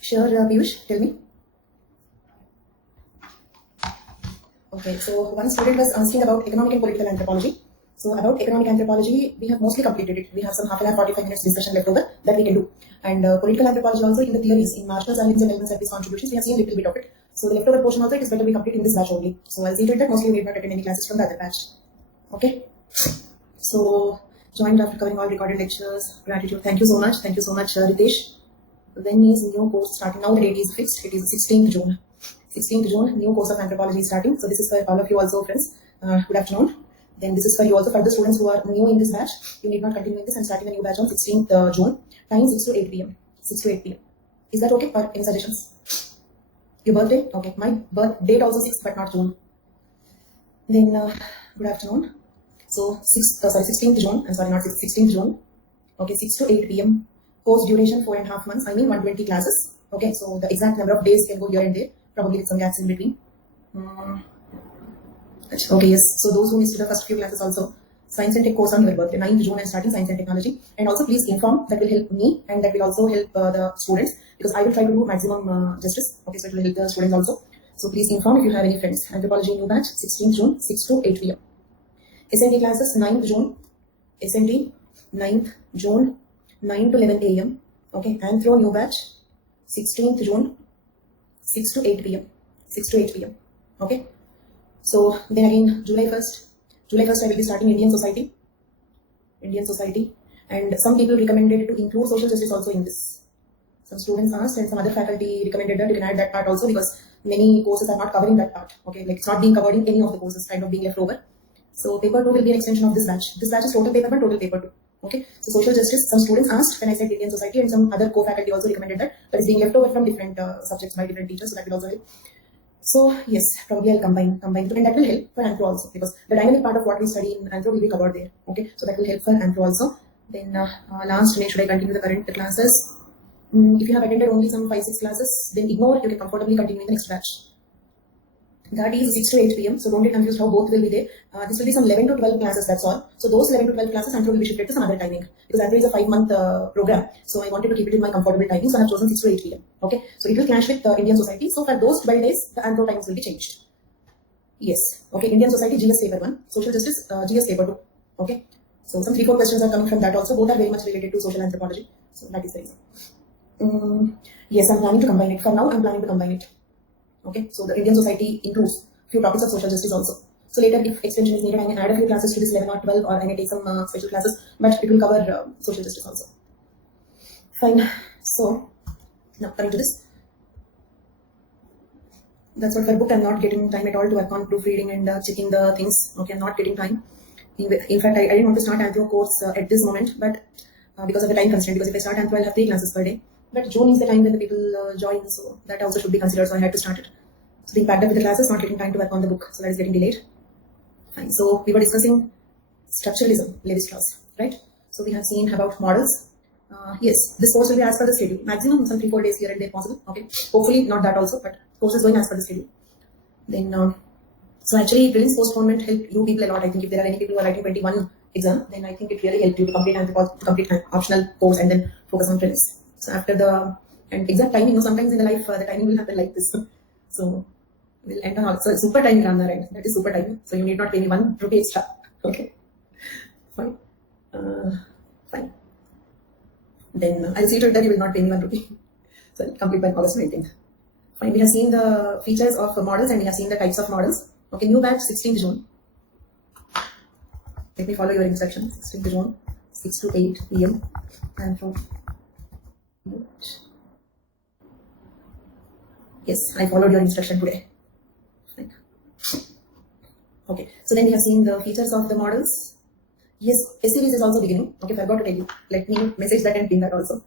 Sure, Piyush, tell me. Okay, so one student was asking about economic and political anthropology. So about economic anthropology, we have mostly completed it. We have some half an hour, 45 minutes discussion left over that we can do. And political anthropology also in the theories, in marginal elements and elements service contributions, we have seen a little bit of it. So the leftover portion also, it is better we complete in this batch only. So I'll see to it that mostly you need not attend any classes from the other batch. Okay. So joined after covering all recorded lectures. Gratitude. Thank you so much. Thank you so much, Ritesh. When is new course starting? Now the date is fixed. It is 16th June. 16th June, new course of anthropology is starting. So this is for all of you also, friends. Good afternoon. Then this is for you also, for the students who are new in this batch. You need not continue in this. I'm starting a new batch on 16th June. Time 6 to 8 p.m. 6 to 8 p.m. Is that okay? Or any suggestions? Your birthday? Okay. My birth date also 6, but not June. Then good afternoon. So 16th June. I'm sorry, not 16th June. Okay, 6 to 8 p.m. Course duration 4.5 months. I mean 120 classes. Okay, so the exact number of days can go here and there, probably with some gaps in between. Okay, yes. So those who missed the first few classes also, Science and Tech course on your birthday, 9th June, I'm starting Science and Technology. And also please inform, that will help me and that will also help the students, because I will try to do maximum justice. Okay, so it will help the students also. So please inform if you have any friends. Anthropology new batch, 16th June, 6 to 8 p.m. SNT classes, 9th June. SNT, 9th June, 9 to 11 a.m. Okay, Anthro new batch, 16th June, 6 to 8 p.m. 6 to 8 p.m. Okay. So then again, July 1st I will be starting Indian Society. And some people recommended to include social justice also in this. Some students asked and some other faculty recommended that you can add that part also, because many courses are not covering that part. Okay, like it's not being covered in any of the courses, kind of being left over. So paper 2 will be an extension of this batch. This batch is total paper 1, total paper 2. Okay, so social justice, some students asked when I said Indian Society, and some other co-faculty also recommended that, but it's being left over from different subjects by different teachers, so that will also help. So yes, probably I'll combine two, and that will help for Anthro also, because the dynamic part of what we study in Anthro will be covered there. Okay, so that will help for Anthro also. Then last, should I continue the current classes? If you have attended only some 5-6 classes, then ignore, you can comfortably continue in the next batch. That is 6 to 8 p.m. So don't get confused how both will be there. This will be some 11 to 12 classes, that's all. So those 11 to 12 classes, Anthro will be shifted to some other timing, because Anthro is a 5-month program. So I wanted to keep it in my comfortable timing. So I have chosen 6 to 8 p.m. Okay. So it will clash with Indian Society. So for those 12 days, the Anthro times will be changed. Yes. Okay. Indian Society, GS paper 1. Social Justice, GS paper 2. Okay. So some 3-4 questions are coming from that also. Both are very much related to social anthropology. So that is the reason. Yes, I'm planning to combine it. For now, I'm planning to combine it. Okay. So the Indian Society includes few topics of social justice also. So later, if extension is needed, I can add a few classes to this 11 or 12, or I may take some special classes, but it will cover social justice also. Fine. So now coming to this, that's what for book. I'm not getting time at all to work on proofreading and checking the things. Okay, I'm not getting time. In fact, I didn't want to start Anthro course at this moment, but because of the time constraint, because if I start Anthro, I'll have 3 classes per day. But June is the time when the people join, so that also should be considered. So I had to start it. So being packed up with the classes, not getting time to work on the book, so that is getting delayed. Fine. So we were discussing structuralism, Levi-Strauss, right? So we have seen about models. Yes, this course will be as per the schedule. Maximum some 3-4 days here and there possible. Okay. Hopefully not that also, but course is going as per the schedule. Then, so actually, prelims postponement helped you people a lot. I think if there are any people who are writing 21 exam, then I think it really helped you to complete an optional course and then focus on prelims. So after the exact timing, sometimes in the life the timing will happen like this. So we'll end on also super time Ramna, right? That is super time. So you need not pay me 1 rupee extra. Okay. Fine. Fine. Then I'll see to it that you will not pay me 1 rupee. So I'll complete by August 19th. Fine. We have seen the features of models and we have seen the types of models. Okay, new batch 16th June. Let me follow your instructions. 16th June, 6 to 8 p.m. And from yes, I followed your instruction today. Fine. Okay, so then we have seen the features of the models. Yes, a series is also beginning. Okay, forgot to tell you. Let me message that and pin that also.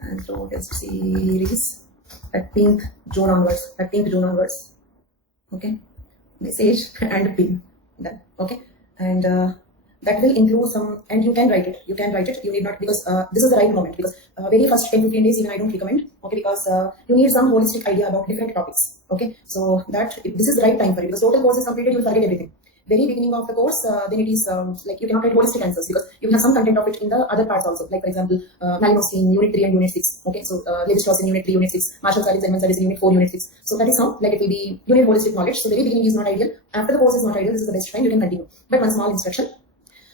And so test series 13th June onwards. 13th June onwards. Okay, message and pin. Done. Okay, and that will include some, and you can write it. You need not, because this is the right moment, because very first 10-15 days even I don't recommend. Okay, because you need some holistic idea about different topics. Okay, so that this is the right time for it, because total course is completed, you will forget everything. very beginning of the course, then it is like you cannot write holistic answers because you have some content of it in the other parts also. Like for example, Malinowski in Unit 3 and Unit 6. Okay, so Levi-Strauss in Unit 3, Unit 6, Marshall Saris, Edmund Saris in Unit 4, Unit 6. So that is how like it will be. You need holistic knowledge. So very beginning is not ideal. After the course is not ideal. This is the best time you can continue. But one small instruction.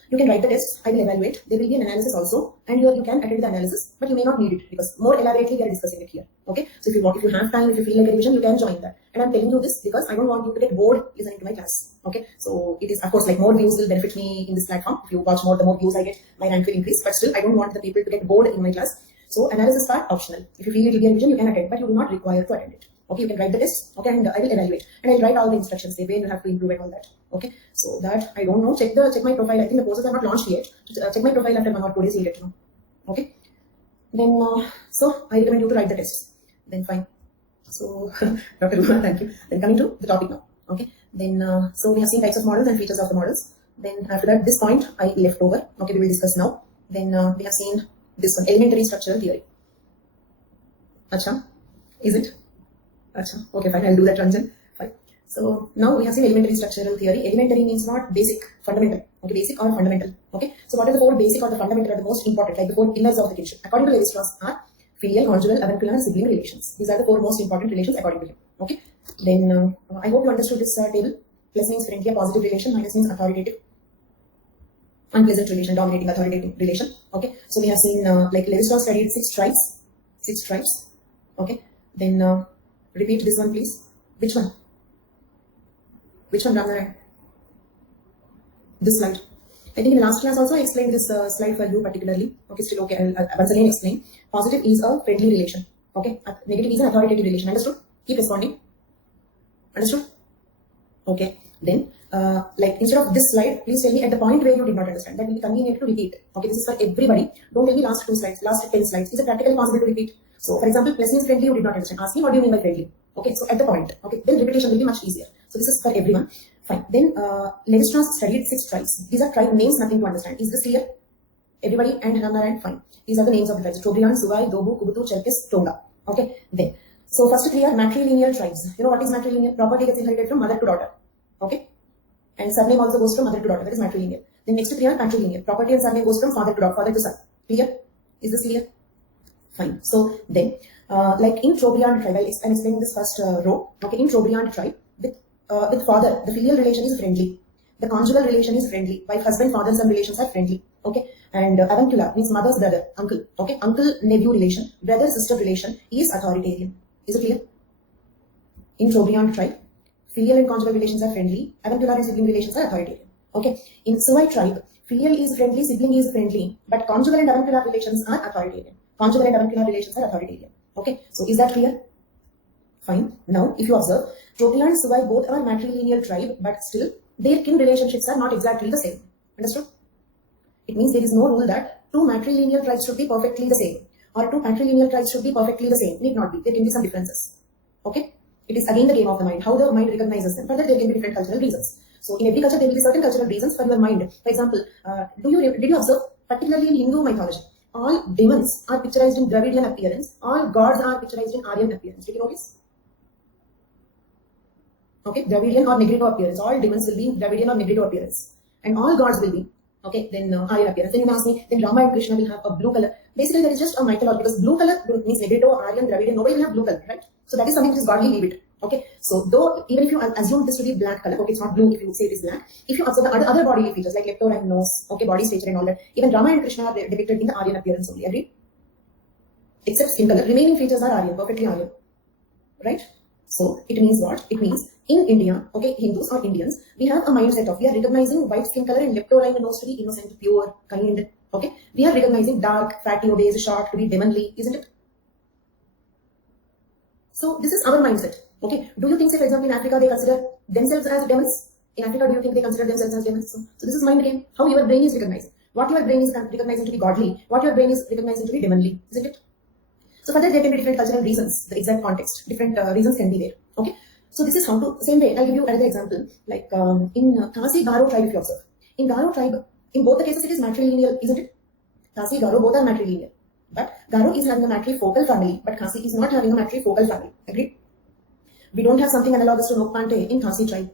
You can write the test, I will evaluate, there will be an analysis also, and you can attend the analysis, but you may not need it because more elaborately we are discussing it here. Okay, so if you have time, if you feel like a revision, you can join that. And I'm telling you this because I don't want you to get bored listening to my class. Okay, so it is of course like more views will benefit me in this platform. If you watch more, the more views I get, my rank will increase, but still I don't want the people to get bored in my class. So analysis part optional. If you feel it will be a revision, you can attend, but you do not require to attend it. Okay, you can write the test, okay, and I will evaluate, and I'll write all the instructions, the way you have to improve and all that. Okay, so that I don't know. Check my profile. I think the courses are not launched yet. Check my profile after 1 or 2 days. You'll get to know. Okay, then so I recommend you to write the tests. Then fine. So Dr. Ruma, thank you. Then coming to the topic now. Okay, then so we have seen types of models and features of the models. Then after that, this point I left over. Okay, we will discuss now. Then we have seen this one, elementary structural theory. Acha, is it? Achha. Okay, fine. I'll do that, Ranjan. Fine. So now we have seen elementary structural theory. Elementary means not basic, fundamental. Okay, basic or fundamental. Okay. So what are the 4 basic or the fundamental are the most important, like the 4 pillars of the kinship? According to Levi-Strauss are filial, conjugal, avuncular, and sibling relations. These are the 4 most important relations according to him. Okay. Then I hope you understood this table. Plus means friendly, a positive relation. Minus means authoritative, unpleasant relation, dominating, authoritative relation. Okay. So we have seen like Levi-Strauss studied 6 tribes. 6 tribes. Okay. Then repeat this one, please. Which one? Which one, Ramnaran? This slide. I think in the last class also I explained this slide for you particularly. Okay, still okay. I'll once again explain. Positive is a friendly relation. Okay. Negative is an authoritative relation. Understood? Keep responding. Understood? Okay. Then, like instead of this slide, please tell me at the point where you did not understand. That will be convenient to repeat. Okay, this is for everybody. Don't tell me last 2 slides, last 10 slides. Is it practically possible to repeat? So, for example, plus means friendly, you did not understand. Ask me what do you mean by friendly. Okay, so at the point. Okay, then repetition will be much easier. So this is for everyone. Fine. Then Levi-Strauss studied 6 tribes. These are tribe names, nothing to understand. Is this clear? Everybody and Ramnaran, fine. These are the names of the tribes: Trobriand, Suvai, Dobu, Kubutu, Cherkess, Tonga. Okay. Then, so first 3 are matrilineal tribes. You know what is matrilineal? Property gets inherited from mother to daughter. Okay. And surname also goes from mother to daughter. That is matrilineal. Then next 3 are patrilineal. Property and surname goes from father to daughter, father to son. Clear? Is this clear? Fine. So then, like in Trobriand tribe, I'm explaining this first row. Okay, in Trobriand tribe, with father, the filial relation is friendly. The conjugal relation is friendly. Wife, husband, father, son relations are friendly. Okay, and avuncular means mother's brother, uncle. Okay, uncle nephew relation, brother sister relation is authoritarian. Is it clear? In Trobriand tribe, filial and conjugal relations are friendly. Avuncular and sibling relations are authoritarian. Okay, in Suvai tribe, filial is friendly, sibling is friendly, but conjugal and avuncular relations are authoritarian. Conjugal and avuncular relations are authoritarian. Okay, so is that clear? Fine. Now, if you observe, Trobriand and Suvai both are matrilineal tribe, but still their kin relationships are not exactly the same. Understood? It means there is no rule that 2 matrilineal tribes should be perfectly the same, or 2 patrilineal tribes should be perfectly the same. Need not be. There can be some differences. Okay? It is again the game of the mind, how the mind recognizes them. Further, there can be different cultural reasons. So in every culture, there will be certain cultural reasons for your mind. For example, did you observe, particularly in Hindu mythology, all demons are picturized in Dravidian appearance. All gods are picturized in Aryan appearance. Did you notice? Okay, Dravidian or Negrito appearance. All demons will be in Dravidian or Negrito appearance, and all gods will be okay. Then Aryan appearance. Then you ask me, then Rama and Krishna will have a blue color. Basically, that is just a mythology because blue color means Negrito, Aryan, Dravidian. Nobody will have blue color, right? So that is something which is godly. Leave it. Okay. So though even if you assume this to be black color, okay, it's not blue. If you say it is black, if you observe the other bodily features like leptor and nose, okay, body stature and all that, even Rama and Krishna are depicted in the Aryan appearance only. Agree? Except skin color, remaining features are Aryan, perfectly Aryan, right? So it means what? It means in India, okay, Hindus or Indians, we have a mindset of we are recognizing white skin color and leptoline nose to be innocent, pure, kind. Okay, we are recognizing dark, fatty, obese, short to be demonly, isn't it? So this is our mindset. Okay, do you think, say, for example, in Africa they consider themselves as demons? In Africa, do you think they consider themselves as demons? So this is mind game. How your brain is recognizing. What your brain is recognizing to be godly, what your brain is recognizing to be demonly, isn't it? So further, there can be different cultural reasons, the exact context, different reasons can be there. Okay, so this is how to, same way, I'll give you another example, like in Khasi Garo tribe, if you observe. In Garo tribe, in both the cases, it is matrilineal, isn't it? Khasi, Garo, both are matrilineal. But Garo is having a matrifocal family, but Khasi is not having a matrifocal family. Agreed? We don't have something analogous to Nokpante in Khasi tribe.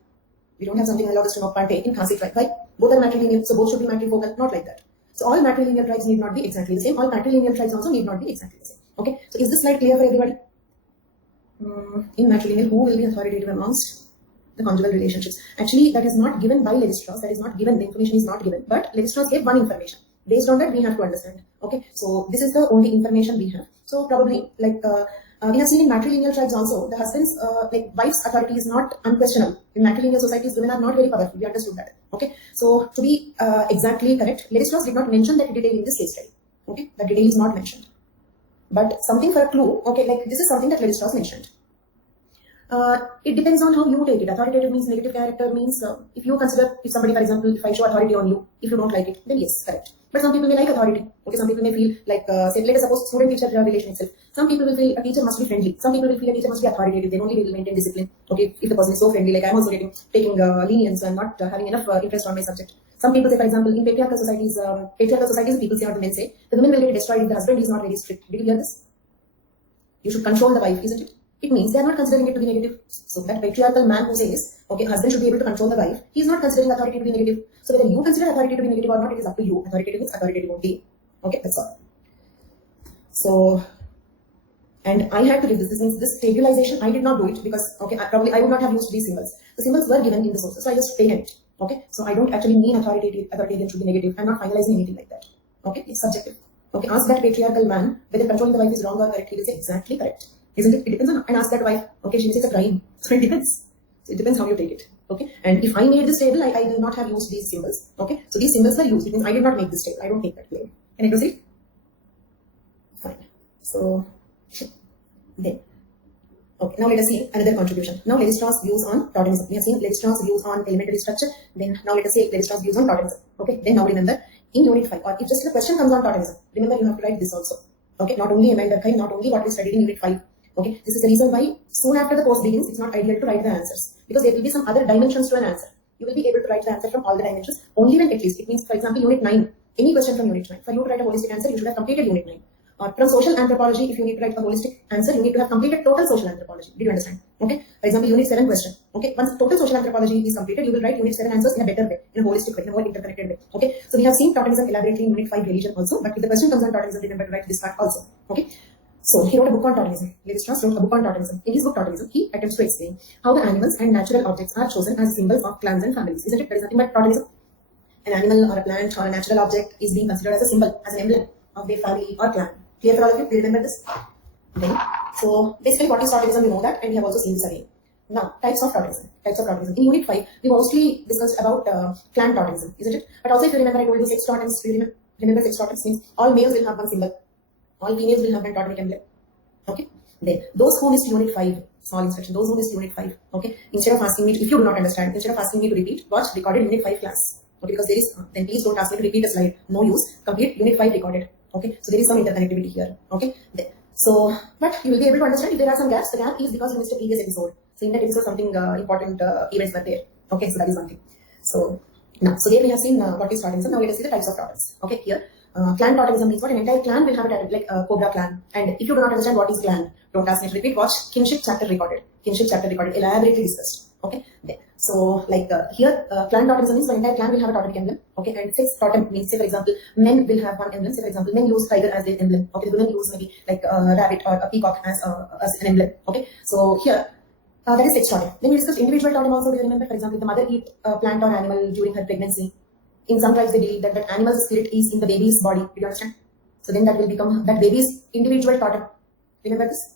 We don't have something analogous to Part-A in Khasi tribe. Why? Both are matrilineal, so both should be matrifocal. Not like that. So all matrilineal tribes need not be exactly the same. All matrilineal tribes also need not be exactly the same. Okay. So is this slide clear for everybody? In matrilineal, who will be authoritative amongst the conjugal relationships? Actually, that is not given by registrars. That is not given. The information is not given. But registrars gave one information. Based on that, we have to understand. Okay. So this is the only information we have. So probably like. We have seen in matrilineal tribes also, the husband's, wife's authority is not unquestionable. In matrilineal societies, women are not very powerful. We understood that. Okay. So, to be exactly correct, registrars did not mention that detail in this case study. Okay. That detail is not mentioned. But something for a clue, okay, like this is something that registrars mentioned. It depends on how you take it. Authoritative means negative character means, if you consider, if somebody, for example, if I show authority on you, if you don't like it, then yes, correct. But some people may like authority. Okay, some people may feel like, say, let us suppose student-teacher relation itself. Some people will feel a teacher must be friendly. Some people will feel a teacher must be authoritative. They only will maintain discipline. Okay, if the person is so friendly, like I'm also taking lenience, so I'm not having enough interest on my subject. Some people say, for example, in patriarchal societies, people say what the men say, the women will get destroyed if the husband is not very strict. Did you hear this? You should control the wife, isn't it? It means they are not considering it to be negative. So that patriarchal man who says, okay, husband should be able to control the wife, he is not considering authority to be negative. So whether you consider authority to be negative or not, it is up to you. Authoritative is authoritative only. Okay, that's all. So, and I had to give this. This means this stabilization, I did not do it because, okay, I would not have used these symbols. The symbols were given in the sources, so I just taken it. Okay, so I don't actually mean authoritarian should be negative. I'm not finalizing anything like that. Okay, it's subjective. Okay, ask that patriarchal man whether controlling the wife is wrong or correct. He will say exactly correct. Isn't it? It depends on, and ask that wife, okay, she will say it's a crime. So it depends. So it depends how you take it. Okay, and if I made this table, I do not have used these symbols. Okay, so these symbols were used. It means I did not make this table. I don't take that claim. Can I proceed? Fine. So then, okay, now let us see another contribution. Now registrar's views on totemism. We have seen registrar's views on elementary structure. Then now let us see registrar's views on totemism. Okay, then now remember in unit 5, or if just the question comes on totemism, remember you have to write this also. Okay, not only Emile Durkheim, not only what we studied in unit 5. Okay, this is the reason why soon after the course begins, it's not ideal to write the answers because there will be some other dimensions to an answer. You will be able to write the answer from all the dimensions only when at least it means, for example, unit 9, any question from unit 9. For you to write a holistic answer, you should have completed unit 9. From social anthropology, if you need to write a holistic answer, you need to have completed total social anthropology. Did you understand? Okay, for example, unit 7 question. Okay, once total social anthropology is completed, you will write unit 7 answers in a better way, in a holistic way, in a more interconnected way. Okay, so we have seen totemism elaborately in unit 5 religion also, but if the question comes on totemism, remember to write this part also. Okay. So he wrote a book on totemism. Levi-Strauss wrote a book on totemism. In his book Totemism, he attempts to explain how the animals and natural objects are chosen as symbols of clans and families. Isn't it? There is nothing but totemism. An animal or a plant or a natural object is being considered as a symbol, as an emblem of their family or clan. Clear for all of you? Do you remember this? Then, so basically what is totemism? We know that, and we have also seen this again. Now, types of totemism. Types of totemism. In unit 5, we mostly discussed about clan totemism, isn't it? But also if you remember, I told you sex totems. Remember sex totems means all males will have one symbol. All females will have one totemic emblem. Okay, then those who missed unit 5, small instruction, those who missed unit 5, okay, instead of asking me to, if you do not understand, instead of asking me to repeat, watch recorded unit 5 class. Okay, because there is, then please don't ask me to repeat a slide, no use, complete unit 5 recorded. Okay, so there is some interconnectivity here. Okay, then, so, but you will be able to understand if there are some gaps. The gap is because you missed a previous episode. So in that episode, something important events were there. Okay, so that is one thing. So now, so there we have seen what is totemism. Now let us see the types of totems. Okay, here. Clan totemism means what? An entire clan will have a like a cobra clan. And if you do not understand what is clan, don't ask me to repeat. Watch kinship chapter recorded. Kinship chapter recorded, elaborately discussed. Okay. Then, so like here, clan totemism means the entire clan will have a totemic emblem. Okay. And sex totem means, say for example, men will have one emblem. Say for example, men use tiger as their emblem. Okay. The women use maybe like a rabbit or a peacock as an emblem. Okay. So here. That is sex totem. Then we discussed individual totem also. Do you remember? For example, if the mother eat a plant or animal during her pregnancy. In some tribes, they believe that that animal's spirit is in the baby's body. Do you understand? So then that will become that baby's individual totem. Remember this?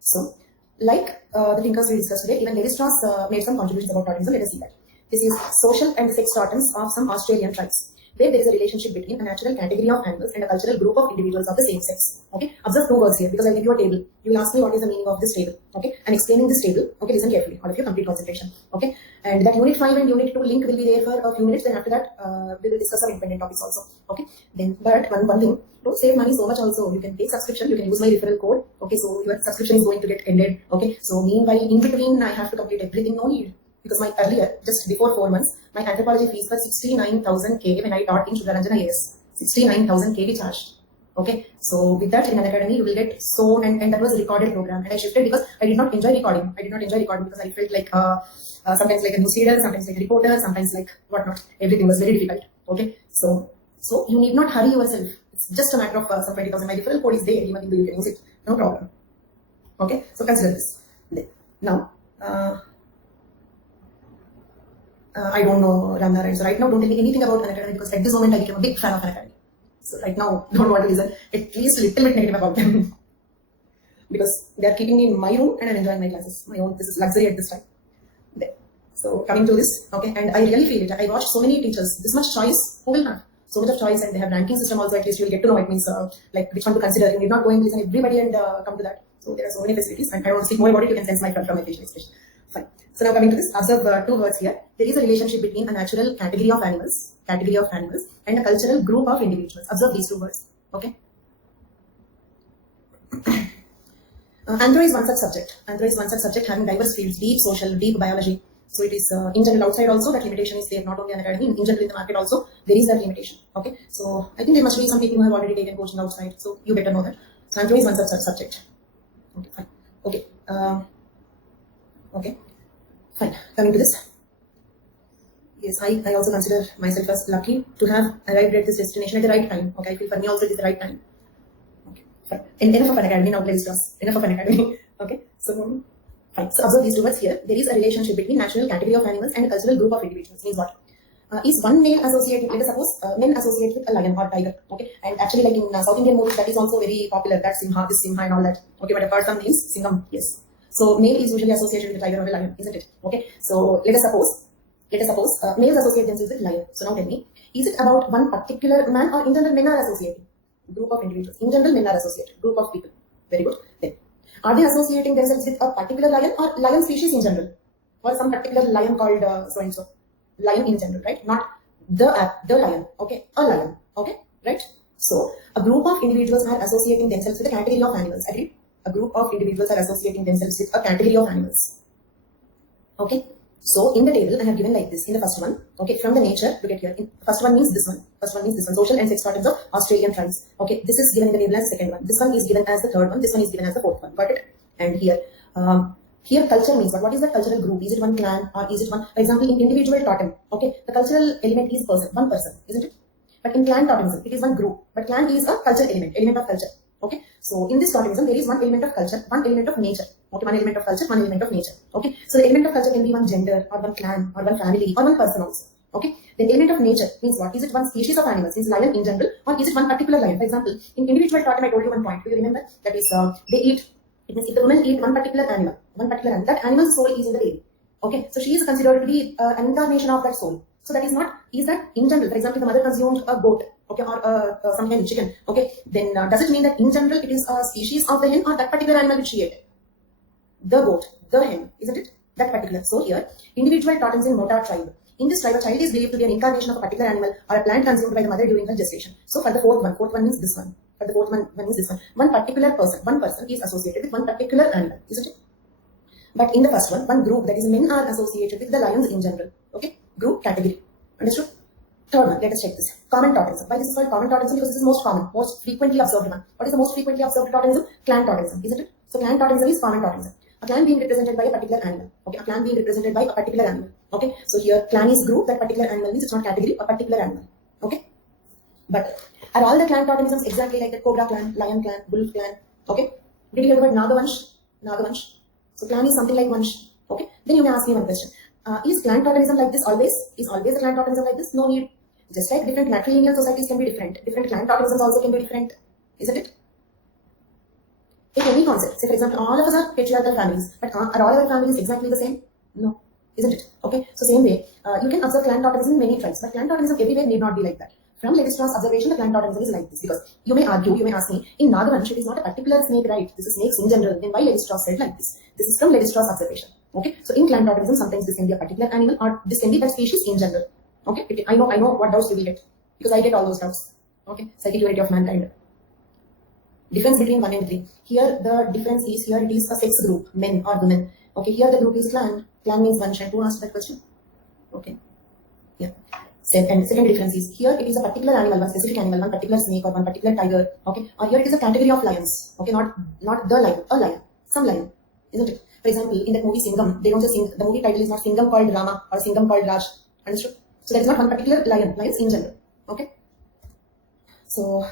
So, like the thinkers we discussed today, even Levi-Strauss made some contributions about totemism. Let us see that. This is social and sex totems of some Australian tribes, where there is a relationship between a natural category of animals and a cultural group of individuals of the same sex. Okay, observe two words here because I'll give you a table. You will ask me what is the meaning of this table. Okay, and explaining this table. Okay, listen carefully. All of you, complete concentration. Okay, and that unit 5 and unit 2 link will be there for a few minutes. Then after that, we will discuss some independent topics also. Okay, then but one thing, don't save money so much also. You can take subscription. You can use my referral code. Okay, so your subscription is going to get ended. Okay, so meanwhile in between I have to complete everything. No need. Because my earlier, just before 4 months, my anthropology fees were 69,000 K when I taught in Shudraranjana AS. 69,000 K we charged. Okay, so with that in an academy you will get sown, and that was a recorded program, and I shifted because I did not enjoy recording. Because I felt like sometimes like a newsreader, sometimes like a reporter, sometimes like whatnot. Everything was very difficult. Okay, so you need not hurry yourself. It's just a matter of some 20,000. My referral code is there, even if you can use it, no problem. Okay, so consider this. Now, I don't know Ramnarayan. So right now, don't tell me anything about an academy, because at this moment I became a big fan of an academy. So right now, don't want to listen at least a little bit negative about them because they are keeping me in my room and I'm enjoying my classes. My own, this is luxury at this time. There. So coming to this, okay, and I really feel it. I watch so many teachers, this much choice, who will have so much of choice, and they have ranking system also. At least you will get to know. It means like which one to consider. You need not go and listen everybody and come to that. So there are so many facilities, and I don't want to speak more about it. You can sense my from my facial expression. Fine. So now coming to this, observe two words here. There is a relationship between a natural category of animals, and a cultural group of individuals. Observe these two words. Okay. Anthro is one such subject having diverse fields, deep social, deep biology. So it is in general outside also that limitation is there, not only in academy, in general in the market also there is that limitation. Okay. So I think there must be some people who have already taken coaching outside. So you better know that. So Anthro is one such subject. Okay. Fine. Okay. Okay. Fine. Coming to this. Yes, I also consider myself as lucky to have arrived at this destination at the right time. Okay, I feel for me also it is the right time. Okay, fine. And enough of an academy now, please just enough of an academy. Okay, so fine. So observe these two words here. There is a relationship between natural category of animals and a cultural group of individuals. Means what? Is one male associated? Let us suppose men associate with a lion or tiger. Okay, and actually like in South Indian movies that is also very popular. That Simha, this Simha, and all that. Okay, but apart from these, Singham, yes. So male is usually associated with a tiger or a lion, isn't it? Okay, so let us suppose males associate themselves with lion. So now tell me, is it about one particular man, or in general men are associating? Group of individuals. In general men are associated. Group of people. Very good. Then, are they associating themselves with a particular lion or lion species in general? Or some particular lion called so and so? Lion in general, right? Not the lion. Okay, a lion. Okay, right? So, a group of individuals are associating themselves with a category of animals. Agree? A group of individuals are associating themselves with a category of animals. Okay. So in the table I have given like this in the first one. Okay, from the nature, look at here. First one means this one. Social and sex patterns of Australian tribes. Okay, this is given in the table as the second one. This one is given as the third one. This one is given as the fourth one. Got it? And here, here culture means what? What is the cultural group? Is it one clan or is it one? For example, in individual totem, okay, the cultural element is one person, isn't it? But in clan totemism, it is one group. But clan is a cultural element of culture. Okay, so in this totemism, there is one element of culture, one element of nature. Okay, one element of culture, one element of nature. Okay, so the element of culture can be one gender or one clan or one family or one person also. Okay, the element of nature means what? Is it one species of animals, is lion in general, or is it one particular lion? For example, in individual totem, I told you one point. Do you remember? That is, they eat. It means if the woman eat one particular animal, that animal's soul is in the baby. Okay, so she is considered to be an incarnation of that soul. So that is not, is that in general? For example, the mother consumed a goat, okay, or some kind of chicken, okay, then does it mean that in general it is a species of the hen or that particular animal which she ate? The goat, the hen, isn't it? That particular. So here, individual totems in Mota tribe. In this tribe, a child is believed to be an incarnation of a particular animal or a plant consumed by the mother during her gestation. So for the fourth one means this one. For the fourth one means this one. One particular person, is associated with one particular animal, isn't it? But in the first one group, that is men are associated with the lions in general. Okay, group, category. Understood? Third one, let us check this. Common totemism. Why this is called common totemism? Because this is most common, most frequently observed one. What is the most frequently observed totemism? Clan totemism, isn't it? So clan totemism is common totemism. A clan being represented by a particular animal. Okay, a clan being represented by a particular animal. Okay, so here clan is group, that particular animal means it's not category, a particular animal. Okay, but are all the clan totemisms exactly like the cobra clan, lion clan, wolf clan? Okay, did you hear the word Nagavansh? So clan is something like vansh. Okay, then you may ask me one question. Is clan totemism like this always? Is always the clan totemism like this? No need. Just like different matrilineal societies can be different, different clan totemisms also can be different, isn't it? In any concept, say for example, all of us are patriarchal families, but are all our families exactly the same? No, isn't it? Okay, so same way, you can observe clan totemism in many tribes, but clan totemism everywhere need not be like that. From Levi-Strauss observation, the clan totemism is like this, because you may argue, you may ask me, in Nagavansh it is not a particular snake, right? This is snakes in general. Then why Levi-Strauss said like this? This is from Levi-Strauss observation. Okay, so in clan totemism, sometimes this can be a particular animal, or this can be that species in general. Okay, I know what doubts you will get, because I get all those doubts. Okay, psychic unity of mankind. Difference between 1 and 3. Here the difference is, here it is a sex group, men or women. Okay, here the group is clan. Clan means one child. Who asked that question? Okay, yeah. And second difference is here it is a particular animal, one specific animal, one particular snake or one particular tiger, okay, or here it is a category of lions, okay, not the lion, a lion, some lion, isn't it? For example, in that movie Singham, they don't say the movie title is not Singham called Rama or Singham called Raj, understood? So there is not one particular lion, lions in general, okay. So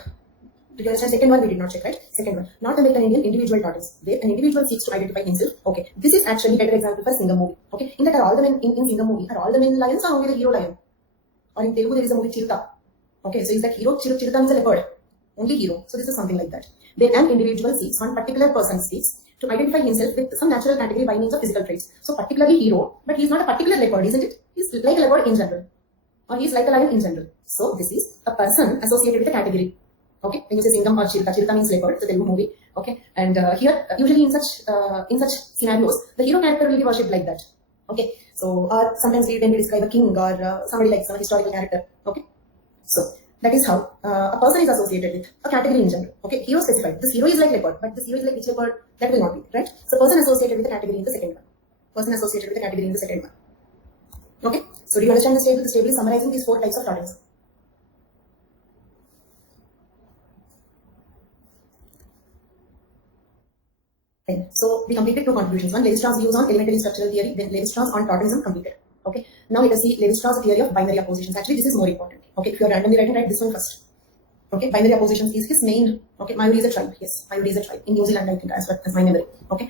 did you understand? Second one we did not check, right? Second one, not unlike an individual tortoise, where an individual seeks to identify himself. Okay, this is actually better example for Singham movie. Okay, in that are all the men in Singham movie, are all the men lions or only the hero lion? Or in Telugu there is a movie Chirta. Okay, so is that hero? Chirta is a leopard, only hero. So this is something like that. Where an individual seeks, one particular person seeks to identify himself with some natural category by means of physical traits. So particularly hero, but he is not a particular leopard, isn't it? He's like a leopard in general, or he is like a lion in general. So this is a person associated with a category. Okay, when you say Singham or Chirta, Chirta means leopard, it's a Telugu movie. Okay, and here usually in such scenarios, the hero character will be worshipped like that. Okay, so sometimes when we describe a king or somebody like some historical character. Okay, so that is how a person is associated with a category in general. Okay, hero specified. This hero is like leopard, but this hero is like which leopard? That will not be right. So person associated with the category in the second one. Person associated with the category in the second one. Okay, so do you understand this table? This table is summarizing these 4 types of totems. So we completed 2 contributions. One, Levi-Strauss' views on elementary structural theory, then Levi-Strauss on totemism completed. Okay. Now let us see Levi-Strauss' theory of binary oppositions. Actually, this is more important. Okay, if you are randomly writing, write this one first. Okay, binary oppositions is his main. Okay, Maori is a tribe. Yes, Maori is a tribe in New Zealand, I think, as my memory. Okay,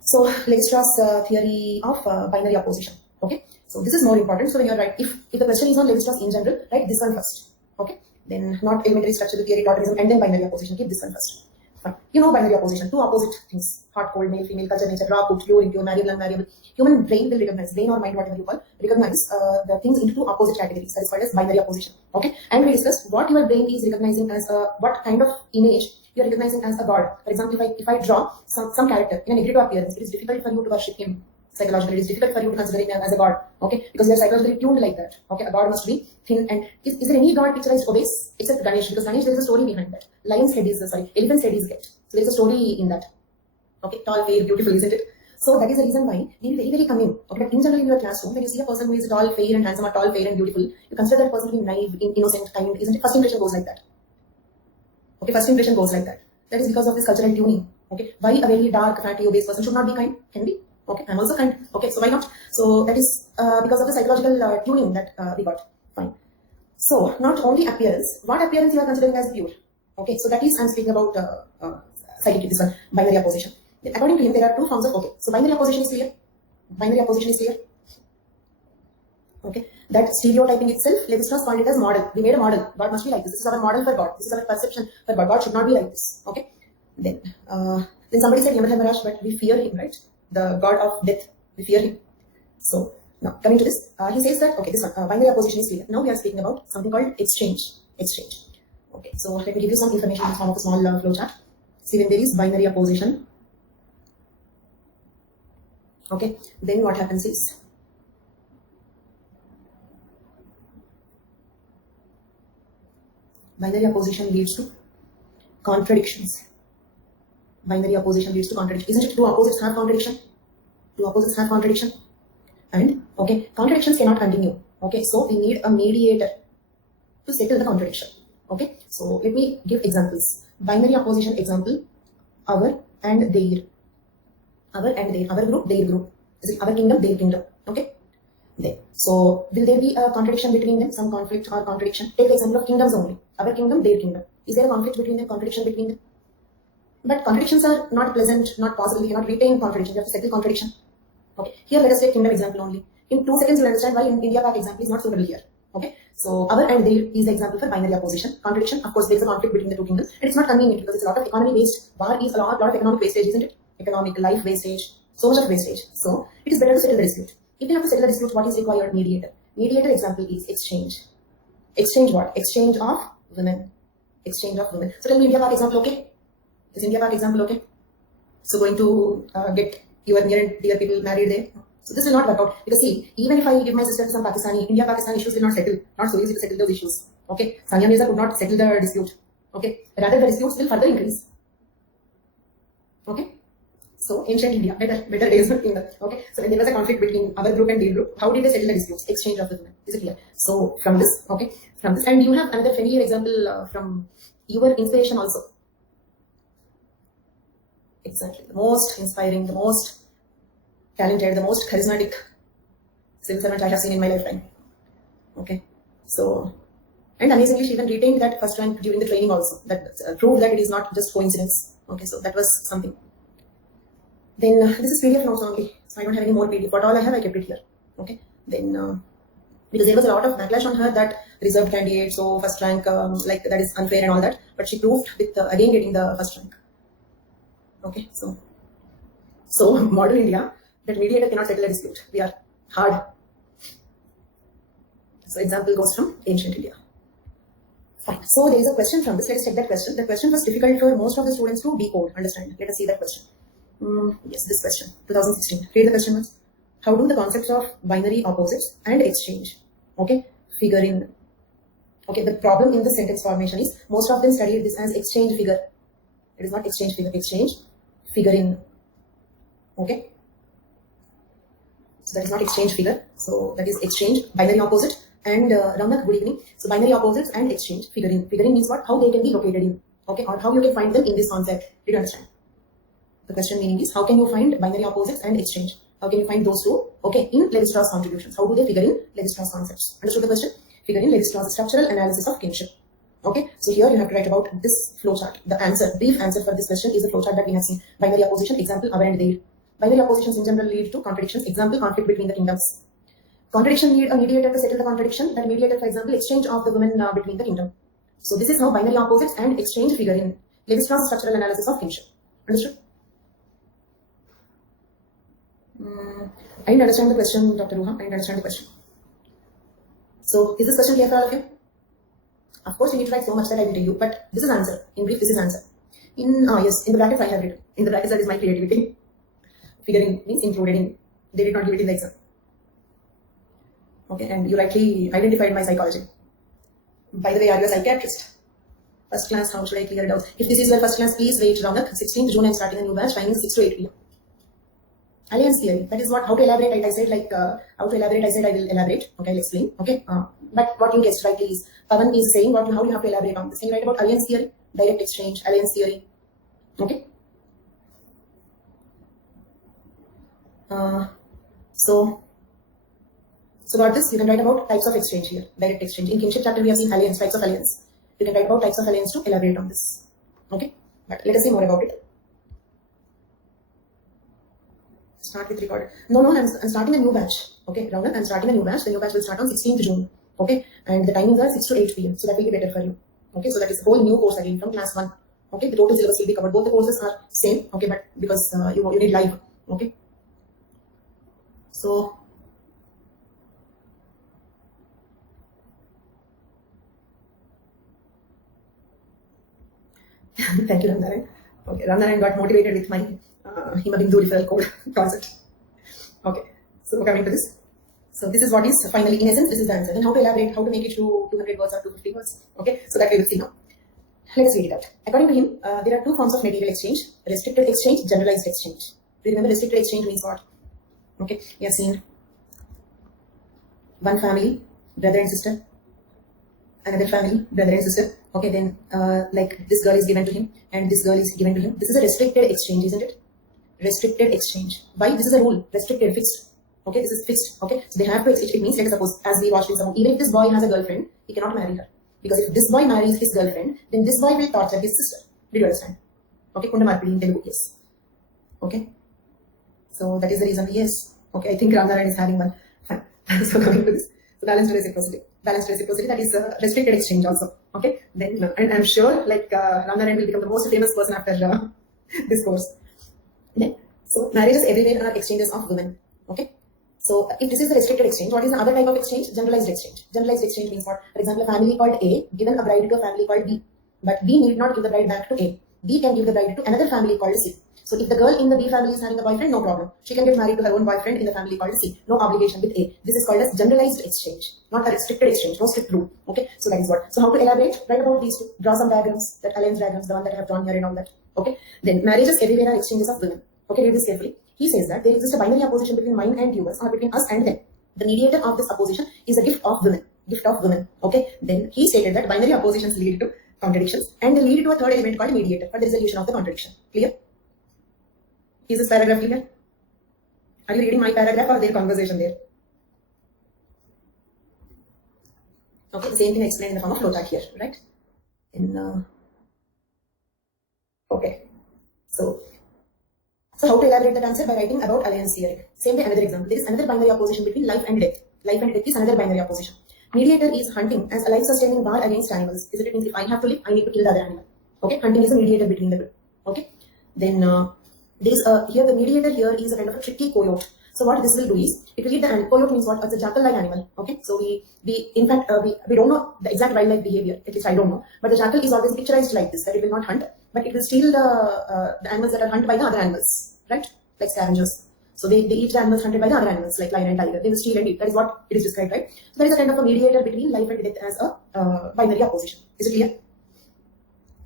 so Levi-Strauss' theory of binary opposition. Okay, so this is more important. So when you are right, if the question is on Levi-Strauss in general, write this one first. Okay, then not elementary structural theory, totemism, and then binary opposition. Keep this one first. Fine. You know binary opposition, 2 opposite things, hot, cold, male, female, culture, nature, raw, cooked, pure, impure, malleable, unmalleable. Human brain will recognize, brain or mind, whatever you call, recognize the things into 2 opposite categories. That is called as binary opposition. Okay, and we discussed what your brain is recognizing as what kind of image you are recognizing as a god. For example, if I draw some character in a negative appearance, it is difficult for you to worship him. Psychologically, it is difficult for you to consider him as a god. Okay, because you are psychologically tuned like that. Okay, a god must be thin. And is there any god picturized obese except Ganesh? Because Ganesh, there is a story behind that. Lion's head is elephant's head is get. So there is a story in that. Okay, tall, fair, beautiful, isn't it? So that is the reason why we very, very coming. Okay, but in general in your classroom, when you see a person who is tall, fair, and handsome, or tall, fair, and beautiful, you consider that person to be naive, innocent, kind, isn't it? First impression goes like that. Okay, first impression goes like that. That is because of this cultural tuning. Okay, why a very dark, fatty, obese person should not be kind? Can be. Okay, I'm also kind. Okay, so why not? So that is because of the psychological tuning that we got. Fine. So not only appearance, what appearance you are considering as pure? Okay, so that is I'm speaking about psychic, this one, binary opposition. According to him, there are 2 forms of, okay, so binary opposition is clear. Binary opposition is clear. Okay, that stereotyping itself, Levi-Strauss called it as model. We made a model. God must be like this. This is our model for God. This is our perception for God. God should not be like this. Okay, then somebody said Yamarash, but we fear him, right? The god of death, we fear him. So now coming to this, he says that, okay, this one, binary opposition is clear. Now we are speaking about something called exchange. Okay, so let me give you some information in the form of a small flowchart. See, when there is binary opposition, okay, then what happens is, binary opposition leads to contradictions. Binary opposition leads to contradiction. Isn't it? 2 opposites have contradiction. 2 opposites have contradiction. And, okay, contradictions cannot continue. Okay, so we need a mediator to settle the contradiction. Okay, so let me give examples. Binary opposition example, our and their. Our and their. Our group, their group. Is it our kingdom, their kingdom? Okay, there. So will there be a contradiction between them? Some conflict or contradiction? Take the example of kingdoms only. Our kingdom, their kingdom. Is there a conflict between them? Contradiction between them? But contradictions are not pleasant, not possible. You cannot retain contradiction. You have to settle contradiction. Okay. Here, let us take kingdom example only. In 2 seconds, you will understand why in India Pak example is not suitable here. Okay. So our and their is the example for binary opposition. Contradiction. Of course, there is a conflict between the 2 kingdoms, and it's not convenient because it's a lot of economy based. War is a lot of economic wastage, isn't it? Economic, life wastage, so much of wastage. So it is better to settle the dispute. If you have to settle the dispute, what is required? Mediator. Mediator example is exchange. Exchange what? Exchange of women. Exchange of women. So tell me, India Pak example okay? Is India Pak example okay? So going to get your near and dear people married there. So this will not work out because see, even if I give my sister to some Pakistani, India-Pakistan issues will not settle. Not so easy to settle those issues. Okay, Sania Mirza could not settle the dispute. Okay, rather the disputes will further increase. Okay, So ancient India, better days in the, okay. So when there was a conflict between our group and their group, how did they settle the disputes? Exchange of the women. Is it clear? So from this, okay, from this, and you have another familiar example from your inspiration also. Exactly, the most inspiring, the most talented, the most charismatic civil servant I have seen in my lifetime. Okay, so, and amazingly, she even retained that first rank during the training also. That proved that it is not just coincidence. Okay, so that was something. Then this is PDF notes only, so I don't have any more PDF. What all I have, I kept it here. Okay, then because there was a lot of backlash on her that reserved candidate, so first rank, like that is unfair and all that. But she proved with again getting the first rank. Okay, so modern India, that mediator cannot settle a dispute. We are hard. So example goes from ancient India. Fine. So there is a question from this. Let us check that question. The question was difficult for most of the students to decode. Understand? Let us see that question. Yes, this question, 2016. Read the question once. How do the concepts of binary opposites and exchange, okay, figure in? Okay, the problem in the sentence formation is most of them studied this as exchange figure. It is not exchange figure, exchange figure in. Okay, so that is not exchange figure. So that is exchange, binary opposite, and Ramnak, good evening. So binary opposites and exchange figure in. Figure in means what? How they can be located in. Okay, or how you can find them in this concept. Did you understand? The question meaning is, how can you find binary opposites and exchange? How can you find those two? Okay, in Levi-Strauss contributions. How do they figure in Levi-Strauss concepts? Understood the question? Figure in Levi-Strauss structural analysis of kinship. Okay, so here you have to write about this flowchart. The answer, brief answer for this question is the flowchart that we have seen. Binary opposition, example, our and their. Binary oppositions in general lead to contradictions. Example, conflict between the kingdoms. Contradiction need a mediator to settle the contradiction. That mediator, for example, exchange of the women between the kingdom. So this is how binary opposites and exchange figure in Levi-Strauss structural analysis of kinship. Understood? I didn't understand the question, Dr. Ruha. I didn't understand the question. So, is this question clear for all of you? Of course, you need to write so much that I will tell you, but this is answer. In brief, this is answer. Yes, in the brackets I have written. In the brackets, that is my creativity. Figuring means included in. They did not give it in the exam. Okay, and you rightly identified my psychology. By the way, are you a psychiatrist? First class, how should I clear it out? If this is your first class, please wait around 16th June. I'm starting a new batch, timing 6 to 8 p.m. Alliance theory, that is what, how to elaborate, I said like, how to elaborate, I said I will elaborate, okay, I'll explain, okay, but what you guessed rightly is, Pavan is saying how you have to elaborate on this. Can you write about alliance theory, direct exchange, alliance theory, okay. So got this, you can write about types of exchange here, direct exchange. In kinship chapter, we have seen alliance, types of alliance. You can write about types of alliance to elaborate on this, okay, but let us see more about it. Start with record. No, I'm starting a new batch. Okay, Rauna, I'm starting a new batch. The new batch will start on 16th June. Okay, and the timings are 6 to 8 p.m. So that will be better for you. Okay, so that is a whole new course again from class 1. Okay, the total syllabus will be covered. Both the courses are same. Okay, but because you need live. Okay, so thank you, Ramnaran. Okay, Ramnaran got motivated with my Himabindu referral code concept. Okay, so coming to this. So this is what is finally, in essence, this is the answer. Then how to elaborate, how to make it to 200 words or 250 words. Okay, so that we will see now. Let us read it out. According to him, there are two forms of material exchange: restricted exchange, generalized exchange. Remember, restricted exchange means what? Okay, we have seen one family, brother and sister, another family, brother and sister. Okay, then like this girl is given to him and this girl is given to him. This is a restricted exchange, isn't it? Restricted exchange. Why? This is a rule. Restricted, fixed. Okay, this is fixed. Okay, so they have to exchange. It means, let us suppose, as we watched in some, even if this boy has a girlfriend, he cannot marry her. Because if this boy marries his girlfriend, then this boy will torture his sister. Did you understand? Okay, Kunda Marpidi in Telugu, yes. Okay, so that is the reason, yes. Okay, I think Ramnaran is having one. Fine. So coming to this. So balanced reciprocity. Balanced reciprocity, that is restricted exchange also. Okay, then and I'm sure like Ramnaran will become the most famous person after this course. Then, so marriages everywhere are exchanges of women. Okay, so if this is the restricted exchange, what is the other type of exchange? Generalized exchange. Generalized exchange means what? For example, a family called A given a bride to a family called B, but B need not give the bride back to A. B can give the bride to another family called C. So if the girl in the B family is having a boyfriend, no problem. She can get married to her own boyfriend in the family called C. No obligation with A. This is called as generalized exchange, not a restricted exchange, no strict rule. Okay, so that is what. So how to elaborate? Write about these two. Draw some diagrams, that alliance diagrams, the one that I have drawn here and all that. Okay, then marriages everywhere are exchanges of women. Okay, read this carefully. He says that there exists a binary opposition between mine and yours, or between us and them. The mediator of this opposition is a gift of women. Gift of women. Okay. Then he stated that binary oppositions lead to contradictions and they lead to a third element called mediator for the resolution of the contradiction. Clear? Is this paragraph clear? Are you reading my paragraph or their conversation there? Okay, the same thing I explained in the form of flowchart here, right? Okay. So how to elaborate that answer? By writing about alliance theory. Same way, another example. There is another binary opposition between life and death. Life and death is another binary opposition. Mediator is hunting as a life-sustaining bar against animals. Is it means if I have to live, I need to kill the other animal. Okay, hunting is a mediator between the two. Okay, then there is here the mediator here is a kind of a tricky coyote. So what this will do is, it will lead the coyote means what? It's a jackal-like animal. Okay, so we in fact we don't know the exact wildlife behavior. At least I don't know. But the jackal is always picturized like this, that it will not hunt, but it will steal the animals that are hunted by the other animals, right? Like scavengers. So they eat the animals hunted by the other animals, like lion and tiger. They will steal and eat. That is what it is described, right? So there is a kind of a mediator between life and death as a binary opposition. Is it clear?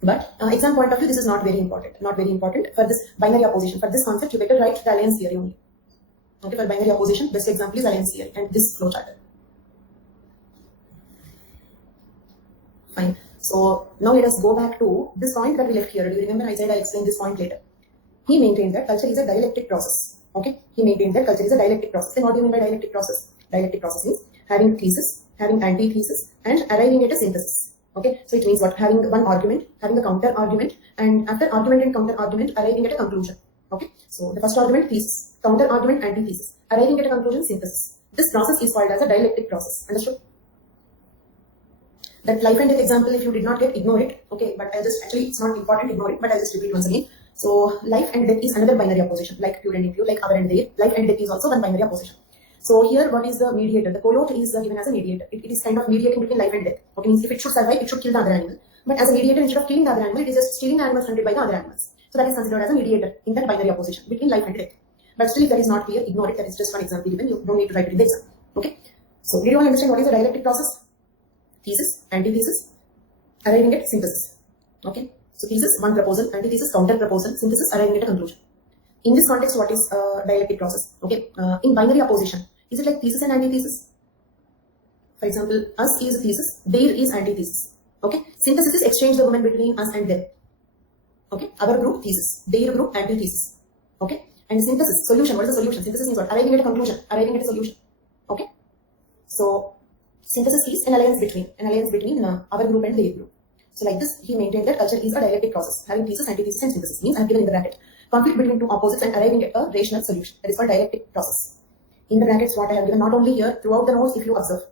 But exam point of view, this is not very important. Not very important for this binary opposition. For this concept, you better write the alliance theory only. Okay, for binary opposition, best example is alliance theory and this flowchart. Fine. So now let us go back to this point that we left here. Do you remember I said I'll explain this point later? He maintained that culture is a dialectic process. Okay, he maintained that culture is a dialectic process. Then what do you mean by dialectic process? Dialectic process means having thesis, having antithesis, and arriving at a synthesis. Okay, so it means what? Having one argument, having a counter argument, and after argument and counter argument, arriving at a conclusion. Okay, so the first argument, thesis, counter argument, antithesis, arriving at a conclusion, synthesis. This process is called as a dialectic process. Understood? That life and death example, if you did not get, ignore it. Okay, but I'll just, actually it's not important, ignore it, but I'll just repeat once again. So life and death is another binary opposition, like pure and impure, like our and their. Life and death is also one binary opposition. So here, what is the mediator? The coyote is given as a mediator. It is kind of mediating between life and death. Okay, means if it should survive, it should kill the other animal. But as a mediator, instead of killing the other animal, it is just stealing the animals hunted by the other animals. So that is considered as a mediator in that binary opposition between life and death. But still, if that is not clear, ignore it. That is just one example given. You don't need to write it in the exam. Okay. So did you all understand what is the dialectic process? Thesis, antithesis, arriving at synthesis. Okay. So thesis, one proposal, antithesis, counter proposal, synthesis, arriving at a conclusion. In this context, what is dialectic process? Okay. In binary opposition, is it like thesis and antithesis? For example, us is thesis, there is antithesis. Okay. Synthesis is exchange the moment between us and them. Okay. Our group thesis, their group antithesis. Okay. And synthesis, solution. What is the solution? Synthesis means what? Arriving at a conclusion, arriving at a solution. Okay. So synthesis is an alliance between our group and their group. So like this, he maintained that culture is a dialectic process, having thesis, antithesis, and synthesis. Means I have given in the bracket conflict between two opposites and arriving at a rational solution. That is called dialectic process. In the brackets, what I have given, not only here, throughout the notes, if you observe,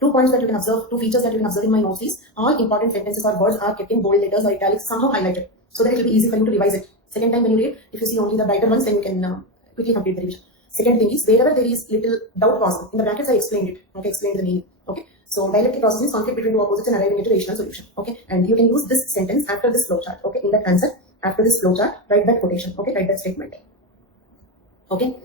2 points that you can observe, 2 features that you can observe in my notes is all important sentences or words are kept in bold letters or italics, somehow highlighted, so that it will be easy for you to revise it. Second time when you read, if you see only the brighter ones, then you can quickly complete the revision. Second thing is, wherever there is little doubt possible, in the brackets I explained it. Okay, explained the meaning. Okay, so dialectic process is conflict between two opposites and arriving at a rational solution. Okay, and you can use this sentence after this flowchart. Okay, in that answer, after this flowchart, write that quotation. Okay, write that statement. Okay.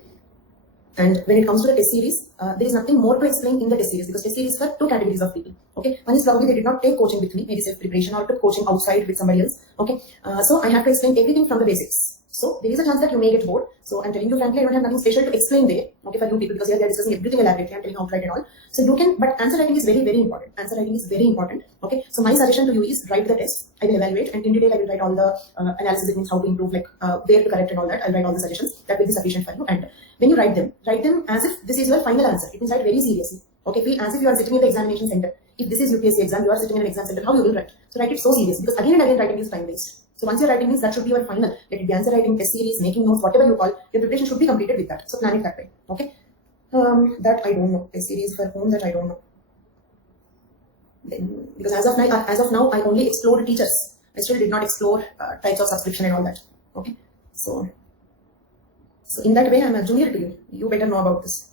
And when it comes to the test series, there is nothing more to explain in the test series, because test series for 2 categories of people. Okay, one is probably they did not take coaching with me, maybe self-preparation, or took coaching outside with somebody else. Okay, so I have to explain everything from the basics. So there is a chance that you may get bored. So I'm telling you frankly, I don't have nothing special to explain there. Okay, for you people, because here they are discussing everything elaborately. I'm telling how to write and all. So you can, but answer writing is very, very important. Answer writing is very important. Okay, so my suggestion to you is write the test. I will evaluate, and in detail I will write all the analysis. It means how to improve, like where to correct and all that. I'll write all the suggestions. That will be sufficient for you. And when you write them as if this is your final answer. It means write very seriously. Okay, feel as if you are sitting in the examination center. If this is UPSC exam, you are sitting in an exam center, how you will write? So write it so seriously, because again and again writing is time based. So once you're writing this, that should be your final. Let it be answer writing, test series, making notes, whatever you call, your preparation should be completed with that. So plan it that way. Okay. That I don't know. Test series for whom, that I don't know. Then, because as of now, I only explored teachers. I still did not explore types of subscription and all that. Okay. So in that way, I'm a junior to you. You better know about this.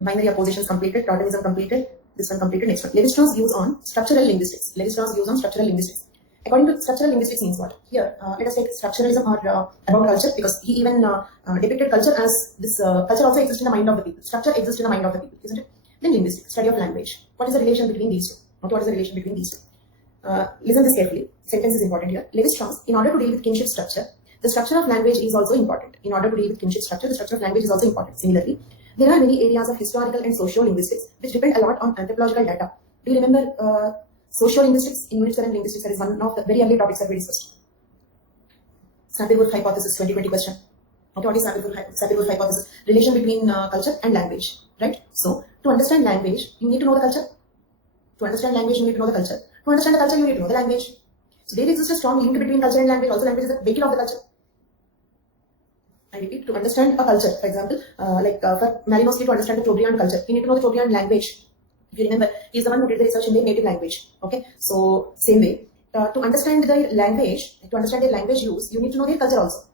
Binary oppositions completed, totemism completed, this one completed, next one. Levi-Strauss views on structural linguistics. Levi-Strauss views on structural linguistics. According to structural linguistics means what? Here, let us take structuralism or about culture, because he even depicted culture as this, culture also exists in the mind of the people. Structure exists in the mind of the people, isn't it? Then linguistics, study of language. What is the relation between these two? Okay, what is the relation between these two? Listen this carefully. Sentence is important here. Levi-Strauss, in order to deal with kinship structure, The structure of language is also important. In order to deal with kinship structure, the structure of language is also important. Similarly, there are many areas of historical and socio-linguistics which depend a lot on anthropological data. Do you remember socio-linguistics in Unit 7 linguistics? That is one of the very early topics that we discussed. Sapir-Whorf hypothesis, 2020 question. Okay, what is Sapir-Whorf hypothesis? Relation between culture and language, right? So, to understand language, you need to know the culture. To understand language, you need to know the culture. To understand the culture, you need to know the language. So, there exists a strong link between culture and language. Also, language is a vehicle of the culture. I repeat, to understand a culture, for example, for Malinowski to understand the Trobriand culture, you need to know the Trobriand language. If you remember, he is the one who did the research in their native language. Okay, so same way, to understand their language use, you need to know their culture also.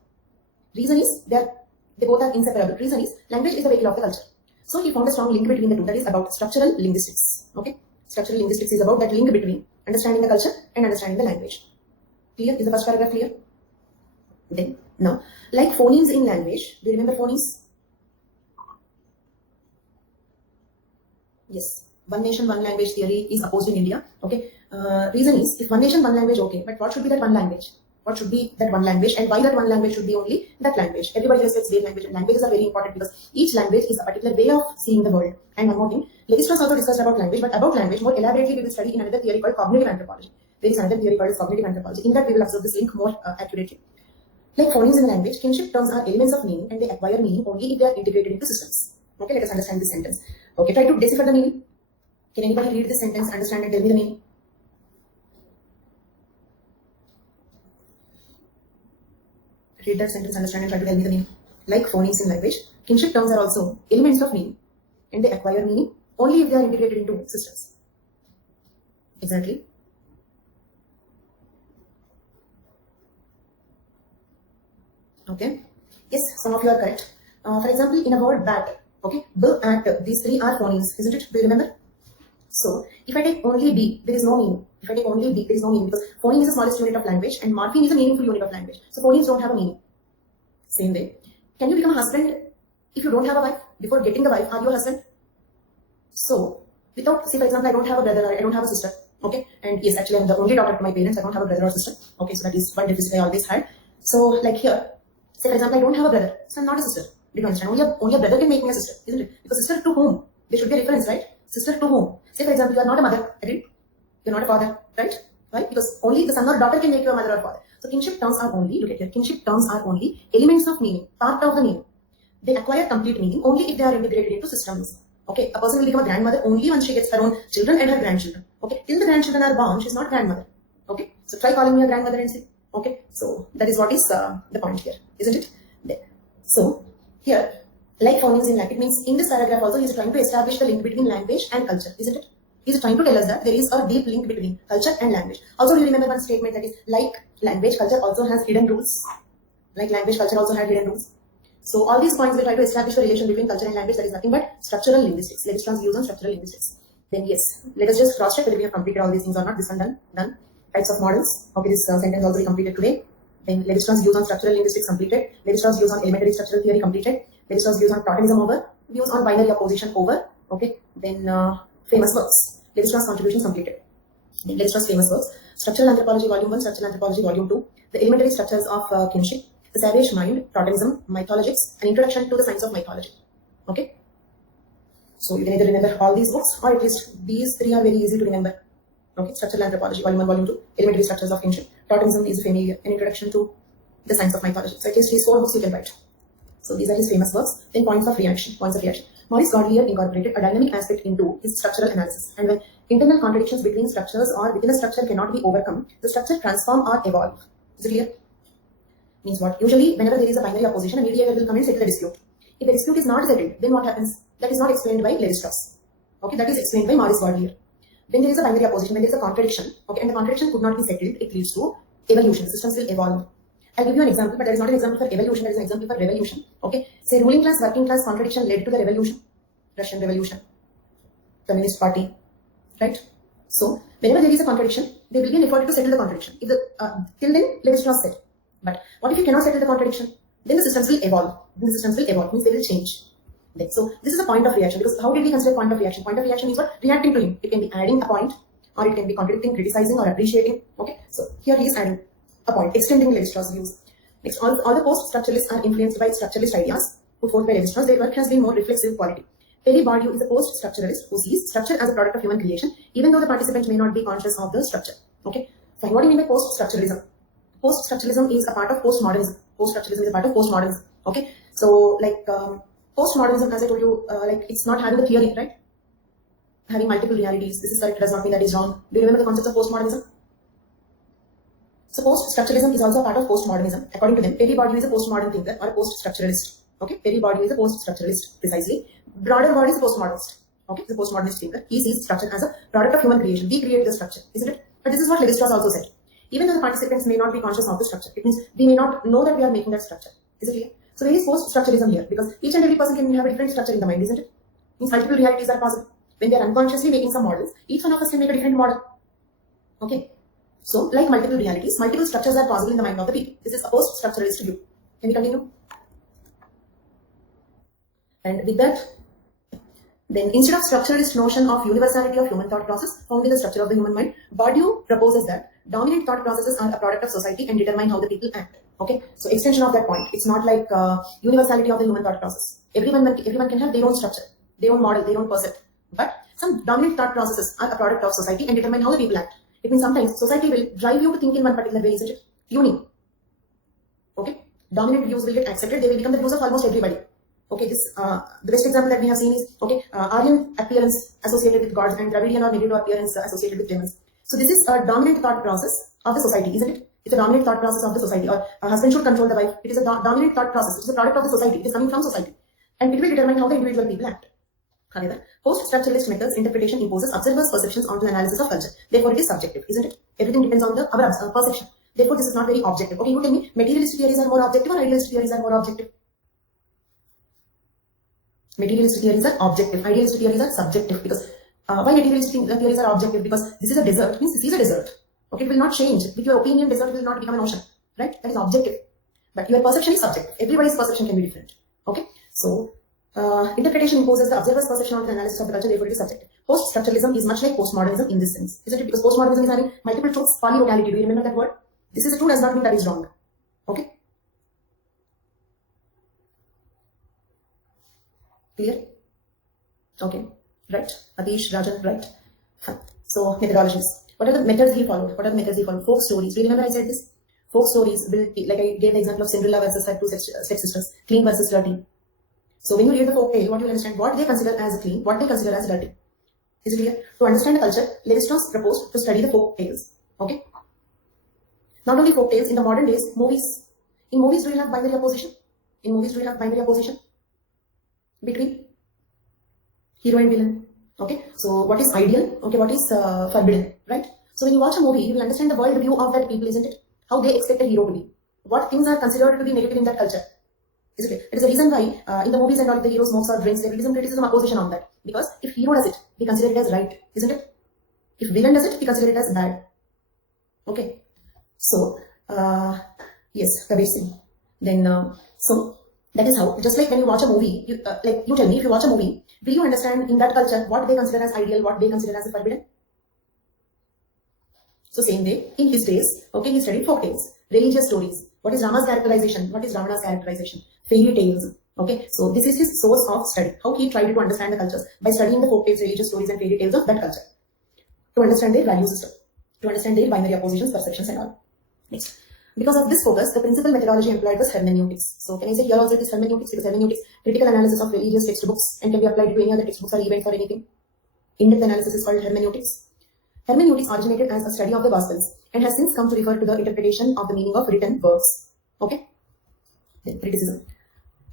Reason is they both are inseparable. Reason is language is the vehicle of the culture. So he found a strong link between the two. That is about structural linguistics. Okay, structural linguistics is about that link between understanding the culture and understanding the language. Clear? Is the first paragraph clear? Then now, like phonemes in language, do you remember phonemes? Yes. One nation, one language theory is opposed in India. Okay. Reason is, if one nation, one language, okay, but what should be that one language? What should be that one language, and why that one language should be only that language? Everybody respects their language, and languages are very important because each language is a particular way of seeing the world. And one more thing, Levi-Strauss also discussed about language, but about language more elaborately we will study in another theory called cognitive anthropology. There is another theory called cognitive anthropology. In that we will observe this link more accurately. Like phonemes in language, kinship terms are elements of meaning and they acquire meaning only if they are integrated into systems. Okay, let us understand this sentence. Okay, try to decipher the meaning. Can anybody read this sentence, understand and tell me the meaning? Read that sentence, understand and try to tell me the meaning. Like phonemes in language, kinship terms are also elements of meaning and they acquire meaning only if they are integrated into systems. Exactly. Okay. Yes, some of you are correct. For example, in a word bat, okay, b and these three are phonemes, isn't it? Do you remember? So, if I take only B, there is no meaning. If I take only B, there is no meaning because phoneme is the smallest unit of language and morpheme is a meaningful unit of language. So, phonemes don't have a meaning. Same way. Can you become a husband if you don't have a wife? Before getting the wife, are you a husband? So, without, say for example, I don't have a brother or I don't have a sister. Okay, and yes, actually I'm the only daughter to my parents. I don't have a brother or sister. Okay, so that is one deficit I always had. So, like here, say for example, I don't have a brother, so I'm not a sister. Do you understand? Only a brother can make me a sister, isn't it? Because sister to whom? There should be a reference, right? Sister to whom? Say for example, you are not a mother, agreed? You're not a father, right? Right? Because only the son or daughter can make you a mother or father. So kinship terms are only, look at here, kinship terms are only elements of meaning, part of the meaning. They acquire complete meaning only if they are integrated into systems. Okay, a person will become a grandmother only once she gets her own children and her grandchildren. Okay, till the grandchildren are born, she's not grandmother. Okay, so try calling me a grandmother and see. Okay, so that is what is the point here, isn't it? There. So here, like phonemes in language, it means in this paragraph also he is trying to establish the link between language and culture, isn't it? He is trying to tell us that there is a deep link between culture and language. Also, do you remember one statement that is like language, culture also has hidden rules. Like language, culture also had hidden rules. So all these points will try to establish the relation between culture and language. That is nothing but structural linguistics. Levi-Strauss views on structural linguistics. Then yes, let us just cross check whether we have completed all these things or not. This one done. Types of models. Okay, this sentence also be completed today. Then Levi-Strauss views on structural linguistics completed. Levi-Strauss views on elementary structural theory completed. Levi-Strauss views on totemism over. Views on binary opposition over. Okay. Then famous works. Levi-Strauss contributions completed. Then Levi-Strauss famous works. Structural Anthropology Volume 1, Structural Anthropology Volume 2. The elementary structures of kinship. The savage mind, totemism, mythologics, an introduction to the science of mythology. Okay. So you can either remember all these books or at least these three are very easy to remember. Okay. Structural Anthropology Volume 1, Volume 2. Elementary structures of kinship. Totemism is familiar. An introduction to the science of mythology. So at least these 4 books you can write. So these are his famous works. Then points of reaction. Maurice Godelier incorporated a dynamic aspect into his structural analysis. And when internal contradictions between structures or within a structure cannot be overcome, the structure transform or evolve. Is it clear? Means what? Usually, whenever there is a binary opposition, a mediator will come and settle the dispute. If the dispute is not settled, then what happens? That is not explained by Levi-Strauss. Okay, that is explained by Maurice Godelier. When there is a binary opposition, when there is a contradiction, okay, and the contradiction could not be settled, it leads to evolution. Systems will evolve. I'll give you an example, but there is not an example for evolution, there is an example for revolution. Okay, say ruling class, working class contradiction led to the revolution, Russian Revolution, Communist Party, right? So, whenever there is a contradiction, there will be an effort to settle the contradiction. If the till then, Levi-Strauss said. But what if you cannot settle the contradiction? Then the systems will evolve. Means they will change. So this is a point of reaction, because how did we consider point of reaction? Point of reaction is what? Reacting to him. It can be adding a point, or it can be contradicting, criticizing, or appreciating. Okay, so here he is adding a point, extending Levi-Strauss views. Next, all the post-structuralists are influenced by structuralist ideas put forth by Levi-Strauss. Their work has been more reflexive quality. Perry Bourdieu is a post-structuralist who sees structure as a product of human creation, even though the participant may not be conscious of the structure. Okay, fine. What do you mean by post-structuralism? Post-structuralism is a part of postmodernism. Post-structuralism is a part of postmodernism. Okay, so like postmodernism, as I told you, like it's not having a theory, right? Having multiple realities. This is correct, does not mean that is wrong. Do you remember the concept of postmodernism? So post-structuralism is also a part of postmodernism. According to them, Perry Bourdieu is a postmodern thinker or a post-structuralist. Okay, Perry Bourdieu is a post-structuralist, precisely. Broader Bourdieu is a postmodernist. Okay, he's a postmodernist thinker. He sees structure as a product of human creation. We create the structure, isn't it? But this is what Levi-Strauss also said. Even though the participants may not be conscious of the structure, it means we may not know that we are making that structure. Is it clear? So there is post-structuralism here because each and every person can have a different structure in the mind, isn't it? Means multiple realities are possible. When they are unconsciously making some models, each one of us can make a different model. Okay. So, like multiple realities, multiple structures are possible in the mind of the people. This is a post-structuralist view. Can we continue? And with that, then instead of structuralist notion of universality of human thought process found in the structure of the human mind, Bourdieu proposes that dominant thought processes are a product of society and determine how the people act. Okay, so extension of that point. It's not like universality of the human thought process. Everyone can have their own structure, their own model, their own percept. But some dominant thought processes are a product of society and determine how the people act. It means sometimes society will drive you to think in one particular way, isn't it? Tuning. Okay, dominant views will get accepted. They will become the views of almost everybody. Okay, this the best example that we have seen is Aryan appearance associated with gods and Dravidian or Negro appearance associated with demons. So this is a dominant thought process of the society, isn't it? It's a dominant thought process of the society. Or a husband should control the wife. It is a dominant thought process. It is a product of the society. It is coming from society, and it will determine how the individual people act. However, post-structuralist methods interpretation imposes observers' perceptions onto the analysis of culture. Therefore, it is subjective, isn't it? Everything depends on our perception. Therefore, this is not very objective. Okay, you tell me, materialist theories are more objective or idealist theories are more objective? Materialist theories are objective. Idealist theories are subjective. Because why materialist theories are objective? Because this is a desert. Means this is a desert. Okay, it will not change. With your opinion, desert will not become an ocean. Right? That is objective. But your perception is subjective. Everybody's perception can be different. Okay, so interpretation imposes the observer's perception on the analysis of the culture, therefore it is subjective. Post-structuralism is much like postmodernism in this sense, isn't it? Because postmodernism is having multiple truths, polylocality. Do you remember that word? This is a true does not mean that is wrong. Okay? Clear? Okay. Right. Adish, Rajan, right. So, methodologies. What are the methods he followed? What are the methods he followed? Folk stories. Do you remember I said this? Folk stories will be, like I gave the example of Cinderella versus her two stepsisters, clean versus dirty. So when you read the folk tale, what you will understand what they consider as clean, what they consider as dirty. Is it clear? To understand the culture, Levi-Strauss proposed to study the folk tales. Okay. Not only folk tales, in the modern days, movies. In movies, do you have binary opposition? In movies, do you have binary opposition between hero and villain? Okay. So what is ideal? Okay. What is forbidden? Right. So when you watch a movie, you will understand the world view of that people, isn't it? How they expect a hero to be. What things are considered to be negative in that culture. Is it? It is a reason why in the movies and all, if the hero smokes or drinks, there will be some criticism opposition on that. Because if hero does it, we consider it as right, isn't it? If villain does it, we consider it as bad. Okay. So, yes, Kabir Singh. Then, so that is how, just like when you watch a movie, you tell me, if you watch a movie, will you understand in that culture what they consider as ideal, what they consider as forbidden? So same way, in his days, okay, he studied folk tales, religious stories. What is Rama's characterization? What is Ravana's characterization? Fairy tales. Okay, so this is his source of study. How he tried to understand the cultures by studying the folk tales, religious stories, and fairy tales of that culture. To understand their value system, to understand their binary oppositions, perceptions, and all. Next, because of this focus, the principal methodology employed was hermeneutics. So can I say here also it is hermeneutics, because hermeneutics, critical analysis of religious textbooks, and can be applied to any other textbooks or events or anything. In-depth analysis is called hermeneutics. Hermeneutics originated as a study of the Gospels and has since come to refer to the interpretation of the meaning of written works. Okay? Then criticism.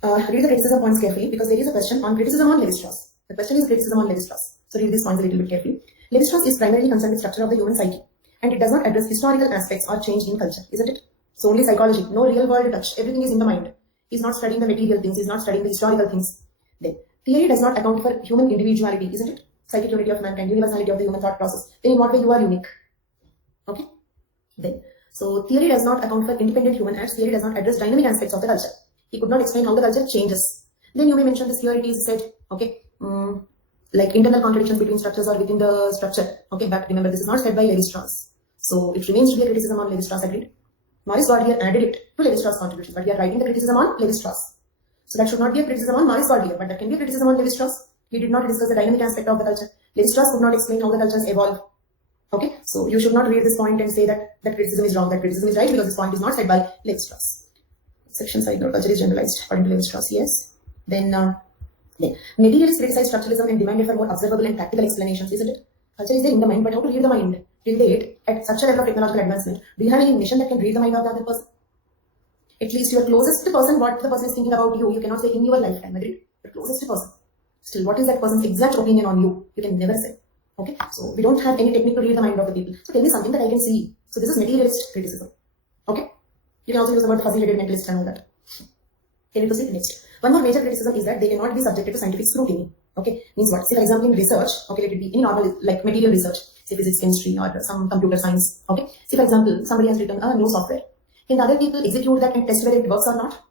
Read the criticism points carefully because there is a question on criticism on Levi-Strauss. The question is criticism on Levi-Strauss. So read these points a little bit carefully. Levi-Strauss is primarily concerned with structure of the human psyche, and it does not address historical aspects or change in culture, isn't it? So only psychology, no real world touch. Everything is in the mind. He's not studying the material things. He's not studying the historical things. Then theory does not account for human individuality, isn't it? Psychic unity of mankind, universality of the human thought process. Then in what way you are unique? Okay. Then so theory does not account for independent human acts. Theory does not address dynamic aspects of the culture. He could not explain how the culture changes. Then you may mention this theory is said, okay, like internal contradictions between structures or within the structure. Okay, but remember this is not said by Levi-Strauss. So it remains to be a criticism on Levi-Strauss, agreed. Maurice Gordier added it to Levi-Strauss contributions, but we are writing the criticism on Levi-Strauss. So that should not be a criticism on Maurice Gordier, but that can be a criticism on Levi-Strauss. He did not discuss the dynamic aspect of the culture. Levi-Strauss could not explain how the cultures evolve. Okay, so you should not read this point and say that that criticism is wrong, that criticism is right, because this point is not said by Levi-Strauss. Sections I ignore. Culture is generalized according to Levi-Strauss. Yes. Then materialists criticize structuralism and demanded for more observable and practical explanations, isn't it? Culture is there in the mind, but how to read the mind? Till date, at such a level of technological advancement, do you have any mission that can read the mind of the other person? At least your closest person, what the person is thinking about you, you cannot say in your lifetime, agreed? Your closest person. Still, what is that person's exact opinion on you? You can never say. Okay, so we don't have any technique to read the mind of the people. So tell me something that I can see. So this is materialist criticism. Okay, you can also use the word fuzzy-headed mentalist and all that. Can we proceed next? One more major criticism is that they cannot be subjected to scientific scrutiny. Okay, means what? Say for example in research, okay, let it be any normal like material research, say physics, chemistry, or some computer science. Okay, say for example somebody has written a new software. Can the other people execute that and test whether it works or not?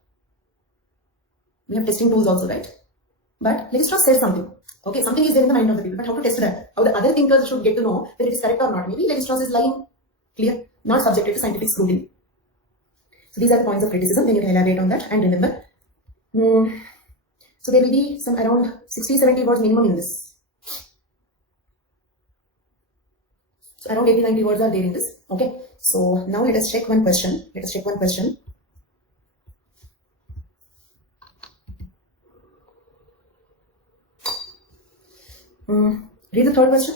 We have testing tools also, right? But Levi-Strauss said something. Okay, something is there in the mind of the people, but how to test that? How the other thinkers should get to know whether it is correct or not? Maybe Levi-Strauss is lying. Clear? Not subjected to scientific scrutiny. So these are the points of criticism. Then you can elaborate on that and remember. So there will be some around 60-70 words minimum in this. So around 80-90 words are there in this. Okay. So now let us check one question. Read the third question.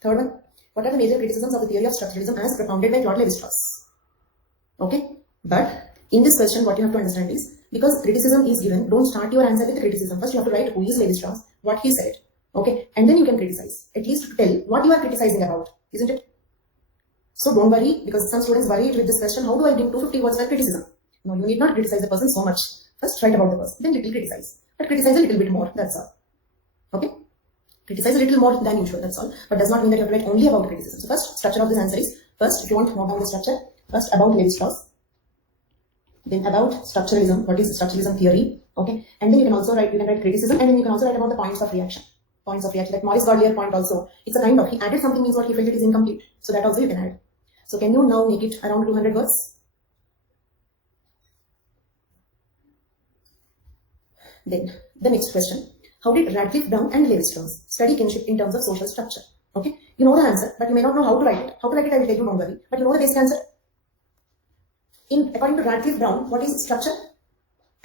Third one. What are the major criticisms of the theory of structuralism as propounded by Claude Levi-Strauss? Okay. But in this question, what you have to understand is, because criticism is given, don't start your answer with the criticism. First, you have to write who is Levi-Strauss, what he said. Okay. And then you can criticize. At least tell what you are criticizing about. Isn't it? So don't worry, because some students worry with this question, how do I bring 250 words for criticism? No, you need not criticize the person so much. First write about the person, then little criticize. But criticize a little bit more, that's all. Okay? Criticize a little more than usual, that's all. But does not mean that you have to write only about criticism. So first, structure of this answer is, first, if you want to note down the structure, first about Levi-Strauss, then about structuralism, what is structuralism theory, okay? And then you can also write, you can write criticism, and then you can also write about the points of reaction. Points of reaction, like Maurice Gordier point also, it's a kind of, he added something means what he felt it is incomplete. So that also you can add. So can you now make it around 200 words? Then the next question. How did Radcliffe, Brown and Levi-Strauss study kinship in terms of social structure? Okay, you know the answer, but you may not know how to write it. How to write it I will tell you, don't worry. But you know the basic answer. According to Radcliffe, Brown, what is structure?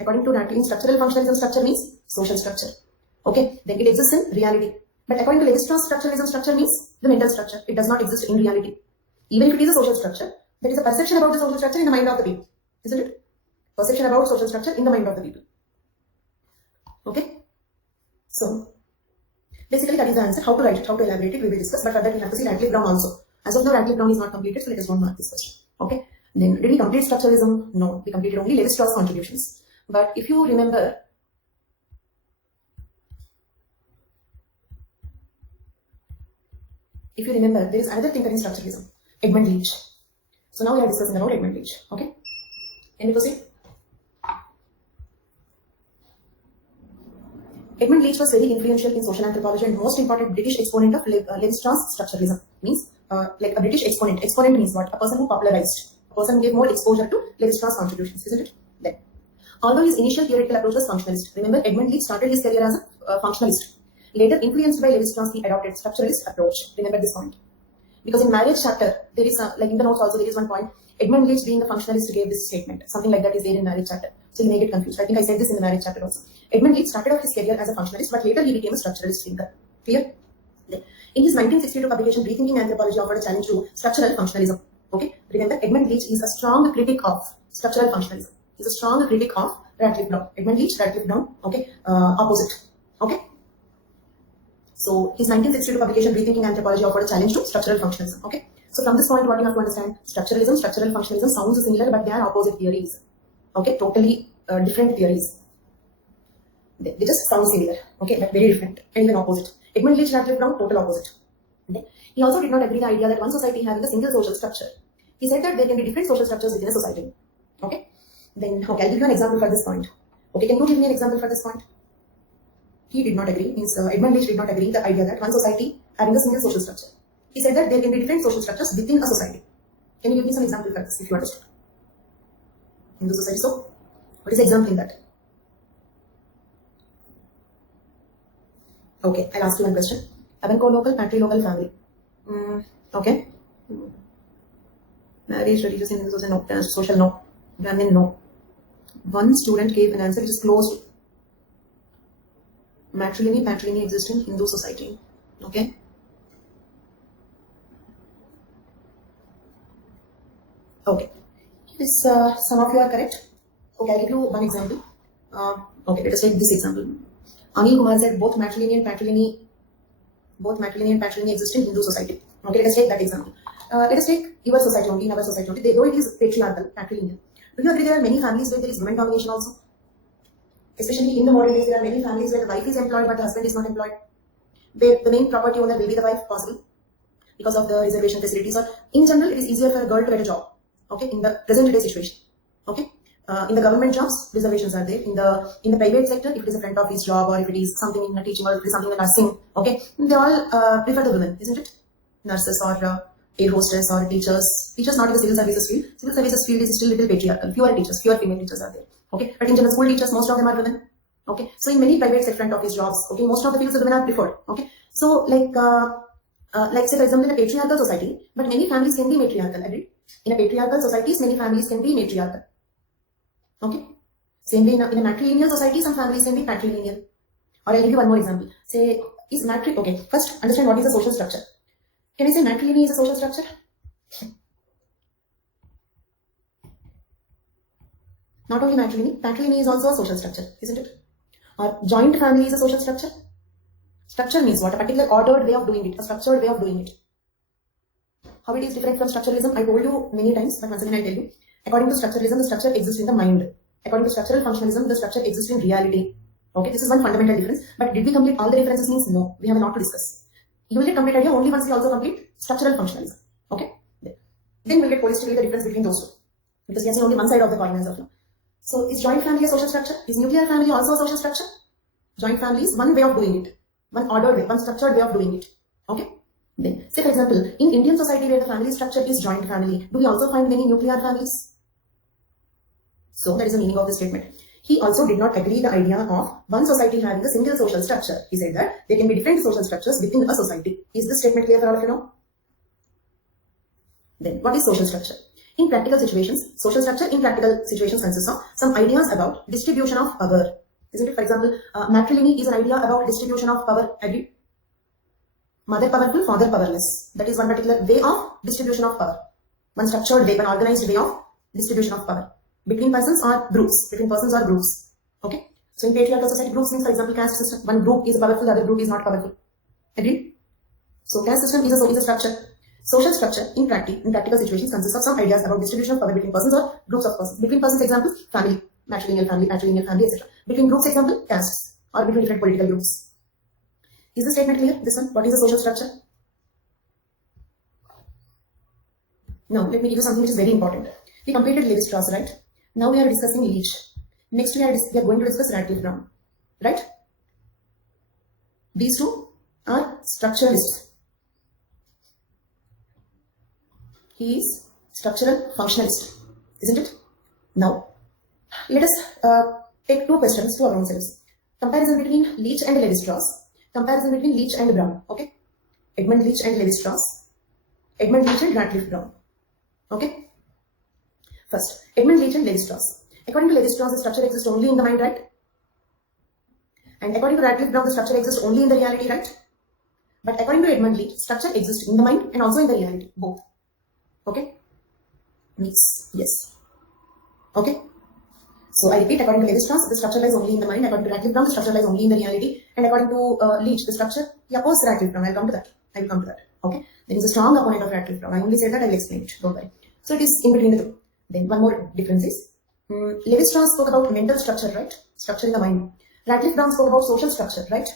According to Radcliffe, structural functionalism structure means social structure. Okay, then it exists in reality. But according to Levi-Strauss, structuralism structure means the mental structure. It does not exist in reality. Even if it is a social structure, there is a perception about the social structure in the mind of the people. Isn't it? Perception about social structure in the mind of the people. Okay? So, basically that is the answer. How to write it, how to elaborate it, we will discuss. But for that we have to see Radcliffe, Brown also. As of now, Radcliffe, Brown is not completed, so let us don't mark this question. Okay? Then, did we complete structuralism? No, we completed only Levi-Strauss contributions. But if you remember, there is another thinker in structuralism, Edmund Leach. So now we are discussing about Edmund Leach. Okay? Can we proceed? Edmund Leach was very influential in social anthropology and most important British exponent of Levi-Strauss structuralism. Means like a British exponent. Exponent means what? A person who popularized. A person who gave more exposure to Levi-Strauss contributions, isn't it? Then, although his initial theoretical approach was functionalist, remember Edmund Leach started his career as a functionalist. Later, influenced by Levi-Strauss, he adopted structuralist approach. Remember this point. Because in marriage chapter, there is like in the notes also there is one point. Edmund Leach, being a functionalist, gave this statement. Something like that is there in marriage chapter. So you may get confused. I think I said this in the marriage chapter also. Edmund Leach started off his career as a functionalist, but later he became a structuralist thinker. Clear? Then, in his 1962 publication, Rethinking Anthropology offered a challenge to structural functionalism. Okay? Remember, Edmund Leach is a strong critic of structural functionalism. He's a strong critic of Radcliffe, Brown. Edmund Leach, Radcliffe, Brown. Okay? Opposite. Okay? So his 1962 publication, Rethinking Anthropology, offered a challenge to structural functionalism. Okay? So from this point, what you have to understand, structuralism, structural functionalism sounds similar, but they are opposite theories. Okay? Totally different theories. They just sound similar. Okay? But very different and even opposite. Edmund Leach, Radcliffe, Brown, total opposite. Okay? He also did not agree the idea that one society having a single social structure. He said that there can be different social structures within a society. Okay? Then, okay, I'll give you an example for this point. Okay, can you give me an example for this point? He did not agree, means Edmund Leach did not agree the idea that one society having a single social structure. He said that there can be different social structures within a society. Can you give me some example for this if you understand? Hindu society. So, what is the example in that? Okay, I'll ask you one question. Urban co-local, patri-local family. Okay. Marriage, religious in Hindu society, no. Caste, social, no. Brahmin, no. One student gave an answer which is closed. Matrilineal, patrilineal exist in Hindu society. Okay. Okay. This, some of you are correct. Okay, I'll give you one example. Okay, let us take this example. Anil Kumar said both matrilineal and patrilineal exist in Hindu society. Okay, let us take that example. Let us take your society only, in our society only. Though it is patriarchal, patrilineal. Do you agree there are many families where there is women domination also? Especially in the modern days, there are many families where the wife is employed but the husband is not employed. Where the main property owner will be the wife, possible, because of the reservation facilities. Or in general, it is easier for a girl to get a job. Okay, in the present day situation. Okay. In the government jobs, reservations are there. In the private sector, if it is a front office job or if it is something in a teaching or if it is something in nursing, okay, they all prefer the women, isn't it? Nurses or air hostess or teachers. Teachers not in the civil services field. Civil services field is still little patriarchal. Fewer teachers, fewer female teachers are there. Okay, but in general, school teachers, most of them are women. Okay, so in many private sector front office jobs, okay, most of the fields the women are preferred. Okay, so like say for example in a patriarchal society, but many families can be matriarchal. Agree? In a patriarchal societies, many families can be matriarchal. Okay. Same way in a matrilineal society, some families can be patrilineal. Or I'll give you one more example. Say, is okay, first understand what is the social structure. Can I say matrilineal is a social structure? Not only matrilineal, patrilineal is also a social structure, isn't it? Or joint family is a social structure. Structure means what? A particular ordered way of doing it, a structured way of doing it. How it is different from structuralism, I told you many times, but once again I'll tell you. According to structuralism, the structure exists in the mind. According to structural functionalism, the structure exists in reality. Okay, this is one fundamental difference. But did we complete all the differences? Means no. We have a lot to discuss. You will get complete idea only once we also complete structural functionalism. Okay, then we'll get holistically the difference between those two, because we have seen only one side of the coin as of now. So, is joint family a social structure? Is nuclear family also a social structure? Joint family is one way of doing it, one ordered way, one structured way of doing it. Okay. Then, say for example, in Indian society where the family structure is joint family, do we also find many nuclear families? So that is the meaning of this statement. He also did not agree the idea of one society having a single social structure. He said that there can be different social structures within a society. Is this statement clear for all of you now? Then, what is social structure? In practical situations, social structure in practical situations consists of some ideas about distribution of power. Isn't it? For example, matrimony is an idea about distribution of power. Agree? Mother powerful, father powerless. That is one particular way of distribution of power. One structured way, one organized way of distribution of power. Between persons or groups. Between persons or groups. Okay? So in patriarchal society, groups means, for example, caste system. One group is powerful, the other group is not powerful. Agreed? So caste system is a structure. Social structure in practical situations consists of some ideas about distribution of power between persons or groups of persons. Between persons, example, family, matrilineal family, etc. Between groups, example, castes, or between different political groups. Is the statement clear? This one, what is the social structure? Now, let me give you something which is very important. We completed Levi-Strauss, right? Now we are discussing Leach. Next we are going to discuss Radcliffe-Brown, right? These two are structuralists. He is structural functionalist, isn't it? Now, let us take two questions to our own selves. Comparison between Leach and Levi-Strauss. Comparison between Leach and Brown, okay? Edmund Leach and Levi-Strauss. Edmund Leach and Radcliffe-Brown, okay? First, Edmund Leach and Levi-Strauss. According to Levi-Strauss, the structure exists only in the mind, right? And according to Radcliffe-Brown, the structure exists only in the reality, right? But according to Edmund Leach, structure exists in the mind and also in the reality, both. Okay? Yes. Okay? So I repeat, according to Levi-Strauss, the structure lies only in the mind. According to Radcliffe-Brown, the structure lies only in the reality. And according to Leach, the structure, he opposed Radcliffe-Brown. I will come to that. Okay? Then he's a strong opponent of Radcliffe-Brown. I only said that, I will explain it. Don't worry. So it is in between the two. Then one more difference is, Levi-Strauss spoke about mental structure, right? Structure in the mind. Radcliffe-Brown spoke about social structure, right?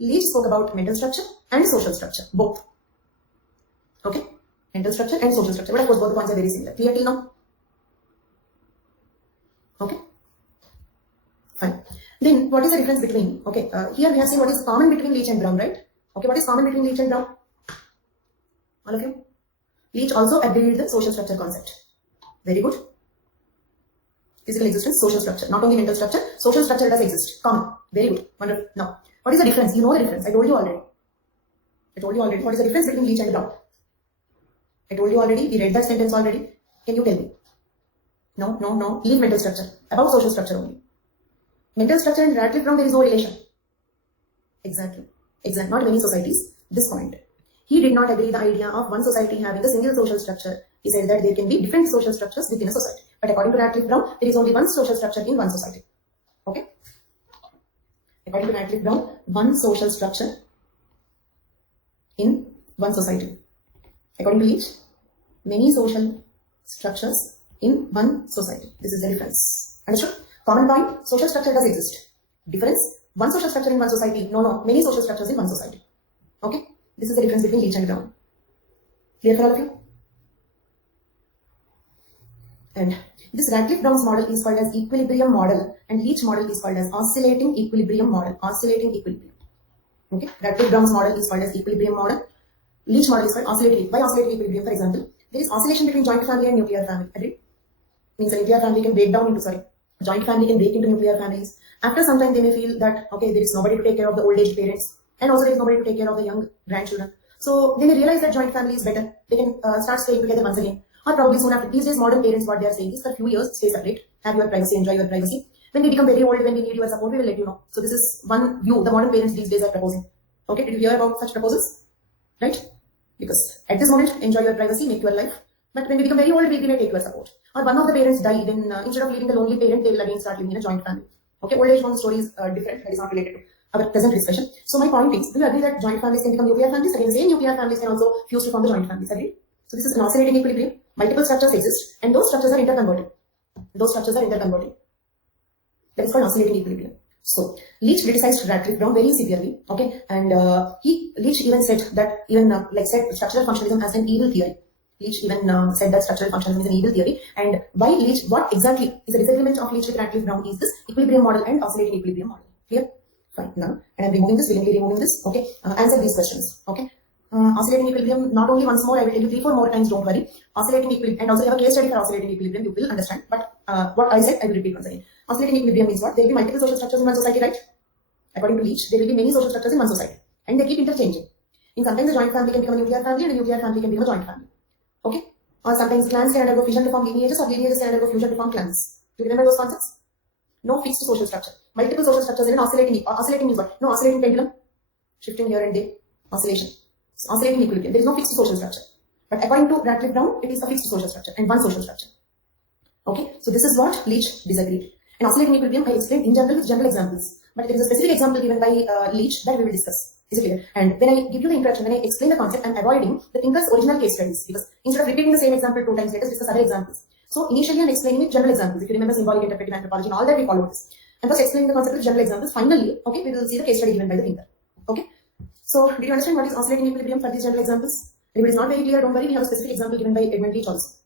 Leach spoke about mental structure and social structure, both. Okay? Mental structure and social structure. But of course, both the points are very similar. Clear till now? Okay? Fine. Then, what is the difference between, okay, here we have seen what is common between Leach and Brown, right? Okay, what is common between Leach and Brown? All of you? Leach also agreed with the social structure concept. Very good. Physical existence, social structure. Not only mental structure, social structure does exist. Common. Very good. Wonderful. Now, what is the difference? You know the difference. I told you already. What is the difference between leech and ground? I told you already. We read that sentence already. Can you tell me? No. Leave mental structure. About social structure only. Mental structure and Radcliffe-Brown, there is no relation. Exactly. Not many societies. This point. He did not agree the idea of one society having a single social structure. He said that there can be different social structures within a society. But according to Radcliffe-Brown, there is only one social structure in one society. Okay? According to Radcliffe-Brown, one social structure in one society. According to Leach, many social structures in one society. This is the difference. Understood? Common point, social structure does exist. Difference, one social structure in one society. No, many social structures in one society. Okay? This is the difference between Leach and Brown. Clear for all of you? And this Radcliffe-Brown's model is called as equilibrium model, and Leach model is called as oscillating equilibrium model. Oscillating equilibrium. Okay? Radcliffe-Brown's model is called as equilibrium model. Leach model is called oscillating. By oscillating equilibrium, for example, there is oscillation between joint family and nuclear family. Agreed? Means a nuclear family can break down into, joint family can break into nuclear families. After some time, they may feel that, okay, there is nobody to take care of the old age parents, and also there is nobody to take care of the young grandchildren. So they may realize that joint family is better. They can start staying together once again. Or probably soon after. These days, modern parents, what they are saying is, for a few years, stay separate, have your privacy, enjoy your privacy. When we become very old, when we need your support, we will let you know. So this is one view the modern parents these days are proposing. Okay, did you hear about such proposals? Right? Because at this moment, enjoy your privacy, make your life. But when we become very old, we may take your support. Or one of the parents die, then instead of leaving the lonely parent, they will again start living in a joint family. Okay, old age one story is different. That is not related to our present discussion. So my point is, do you agree that joint families can become nuclear families? Again, the same nuclear families can also fuse to form the joint families. Agree? So this is an oscillating equilibrium. Multiple structures exist, and those structures are interconverted. That is called oscillating equilibrium. So Leach criticized Radcliffe-Brown very severely. Okay, and Leach even said that structural functionalism as an evil theory. Leach even said that structural functionalism is an evil theory. And why Leach? What exactly is the disagreement of Leach with Radcliffe-Brown is this equilibrium model and oscillating equilibrium model. Clear? Fine. Now, and I'm removing this. Willingly removing this. Okay. Answer these questions. Okay. Oscillating equilibrium, not only once more, I will tell you 3-4 more times, don't worry. Oscillating equilibrium, and also have a case study for oscillating equilibrium, you will understand. But what I said, I will repeat once again. Oscillating equilibrium means what? There will be multiple social structures in one society, right? According to Leach, there will be many social structures in one society. And they keep interchanging. In sometimes a joint family can become a nuclear family, and a nuclear family can become a joint family. Okay? Or sometimes clans can undergo fusion to form lineages, or lineages can undergo fusion to form clans. Do you remember those concepts? No fixed social structure. Multiple social structures in an oscillating. Oscillating means what? No oscillating pendulum. Shifting here and there. Oscillation. Oscillating equilibrium. There is no fixed social structure. But according to Radcliffe-Brown, it is a fixed social structure and one social structure. Okay, so this is what Leach disagreed. And oscillating equilibrium I explained in general with general examples. But there is a specific example given by Leach that we will discuss. Is it clear? And when I give you the introduction, when I explain the concept, I am avoiding the thinker's original case studies. Because instead of repeating the same example 2 times, let us discuss other examples. So initially I am explaining with general examples. If you remember symbolic interpretive anthropology and all that, we follow this. And first explaining the concept with general examples. Finally, okay, we will see the case study given by the thinker. Okay. So, did you understand what is oscillating equilibrium for these general examples? If it is not very clear, don't worry, we have a specific example given by Edmund Leach also.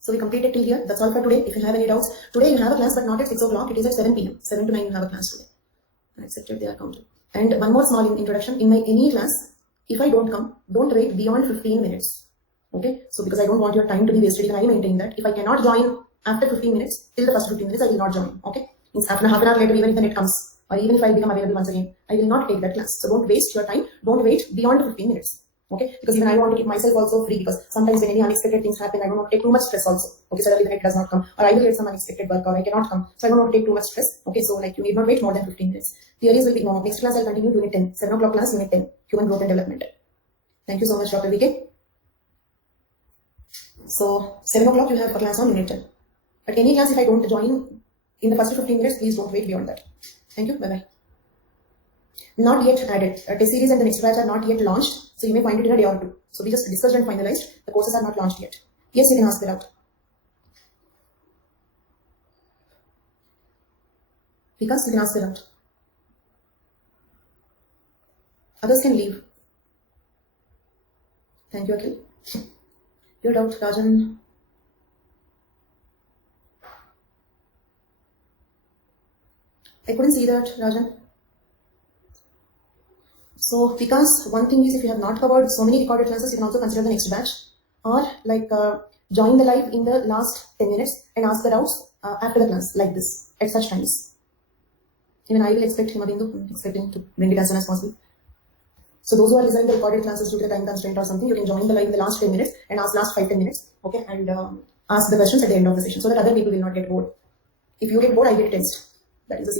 So, we completed till here. That's all for today. If you have any doubts, today you have a class, but not at 6 o'clock. It is at 7 p.m. 7 to 9 you have a class today. I accepted their counting. And one more small introduction. In my any class, if I don't come, don't wait beyond 15 minutes. Okay? So, because I don't want your time to be wasted, even I maintain that. If I cannot join after 15 minutes, till the first 15 minutes, I will not join. Okay? Means after half an hour later, even if the net comes, or even if I become available once again, I will not take that class. So don't waste your time. Don't wait beyond 15 minutes. Okay? Because even I want to keep myself also free, because sometimes when any unexpected things happen, I don't want to take too much stress also. Okay, suddenly the net does not come, or I will get some unexpected work, or I cannot come. So I don't want to take too much stress. Okay, so like you need not wait more than 15 minutes. Theories will be no. Next class I'll continue unit 10. 7 o'clock class, unit 10. Human growth and development. Thank you so much, Dr. VK. So 7 o'clock you have a class on unit 10. But any class if I don't join in the first 15 minutes, please don't wait beyond that. Thank you. Bye-bye. Not yet added. A test series and the next batch are not yet launched, so you may find it in a day or 2. So we just discussed and finalized. The courses are not launched yet. Yes, you can ask that out. Vikas, you can ask that out. Others can leave. Thank you, Akhil. Your doubt, Rajan. I couldn't see that, Rajan. So, because one thing is, if you have not covered so many recorded classes, you can also consider the next batch. Or like Join the live in the last 10 minutes and ask the doubts after the class, like this, at such times. Even I will expect him to bring it as soon as possible. So those who are listening to the recorded classes due to the time constraint or something, you can join the live in the last 10 minutes and ask last 5-10 minutes, okay, and ask the questions at the end of the session so that other people will not get bored. If you get bored, I get tensed. That is the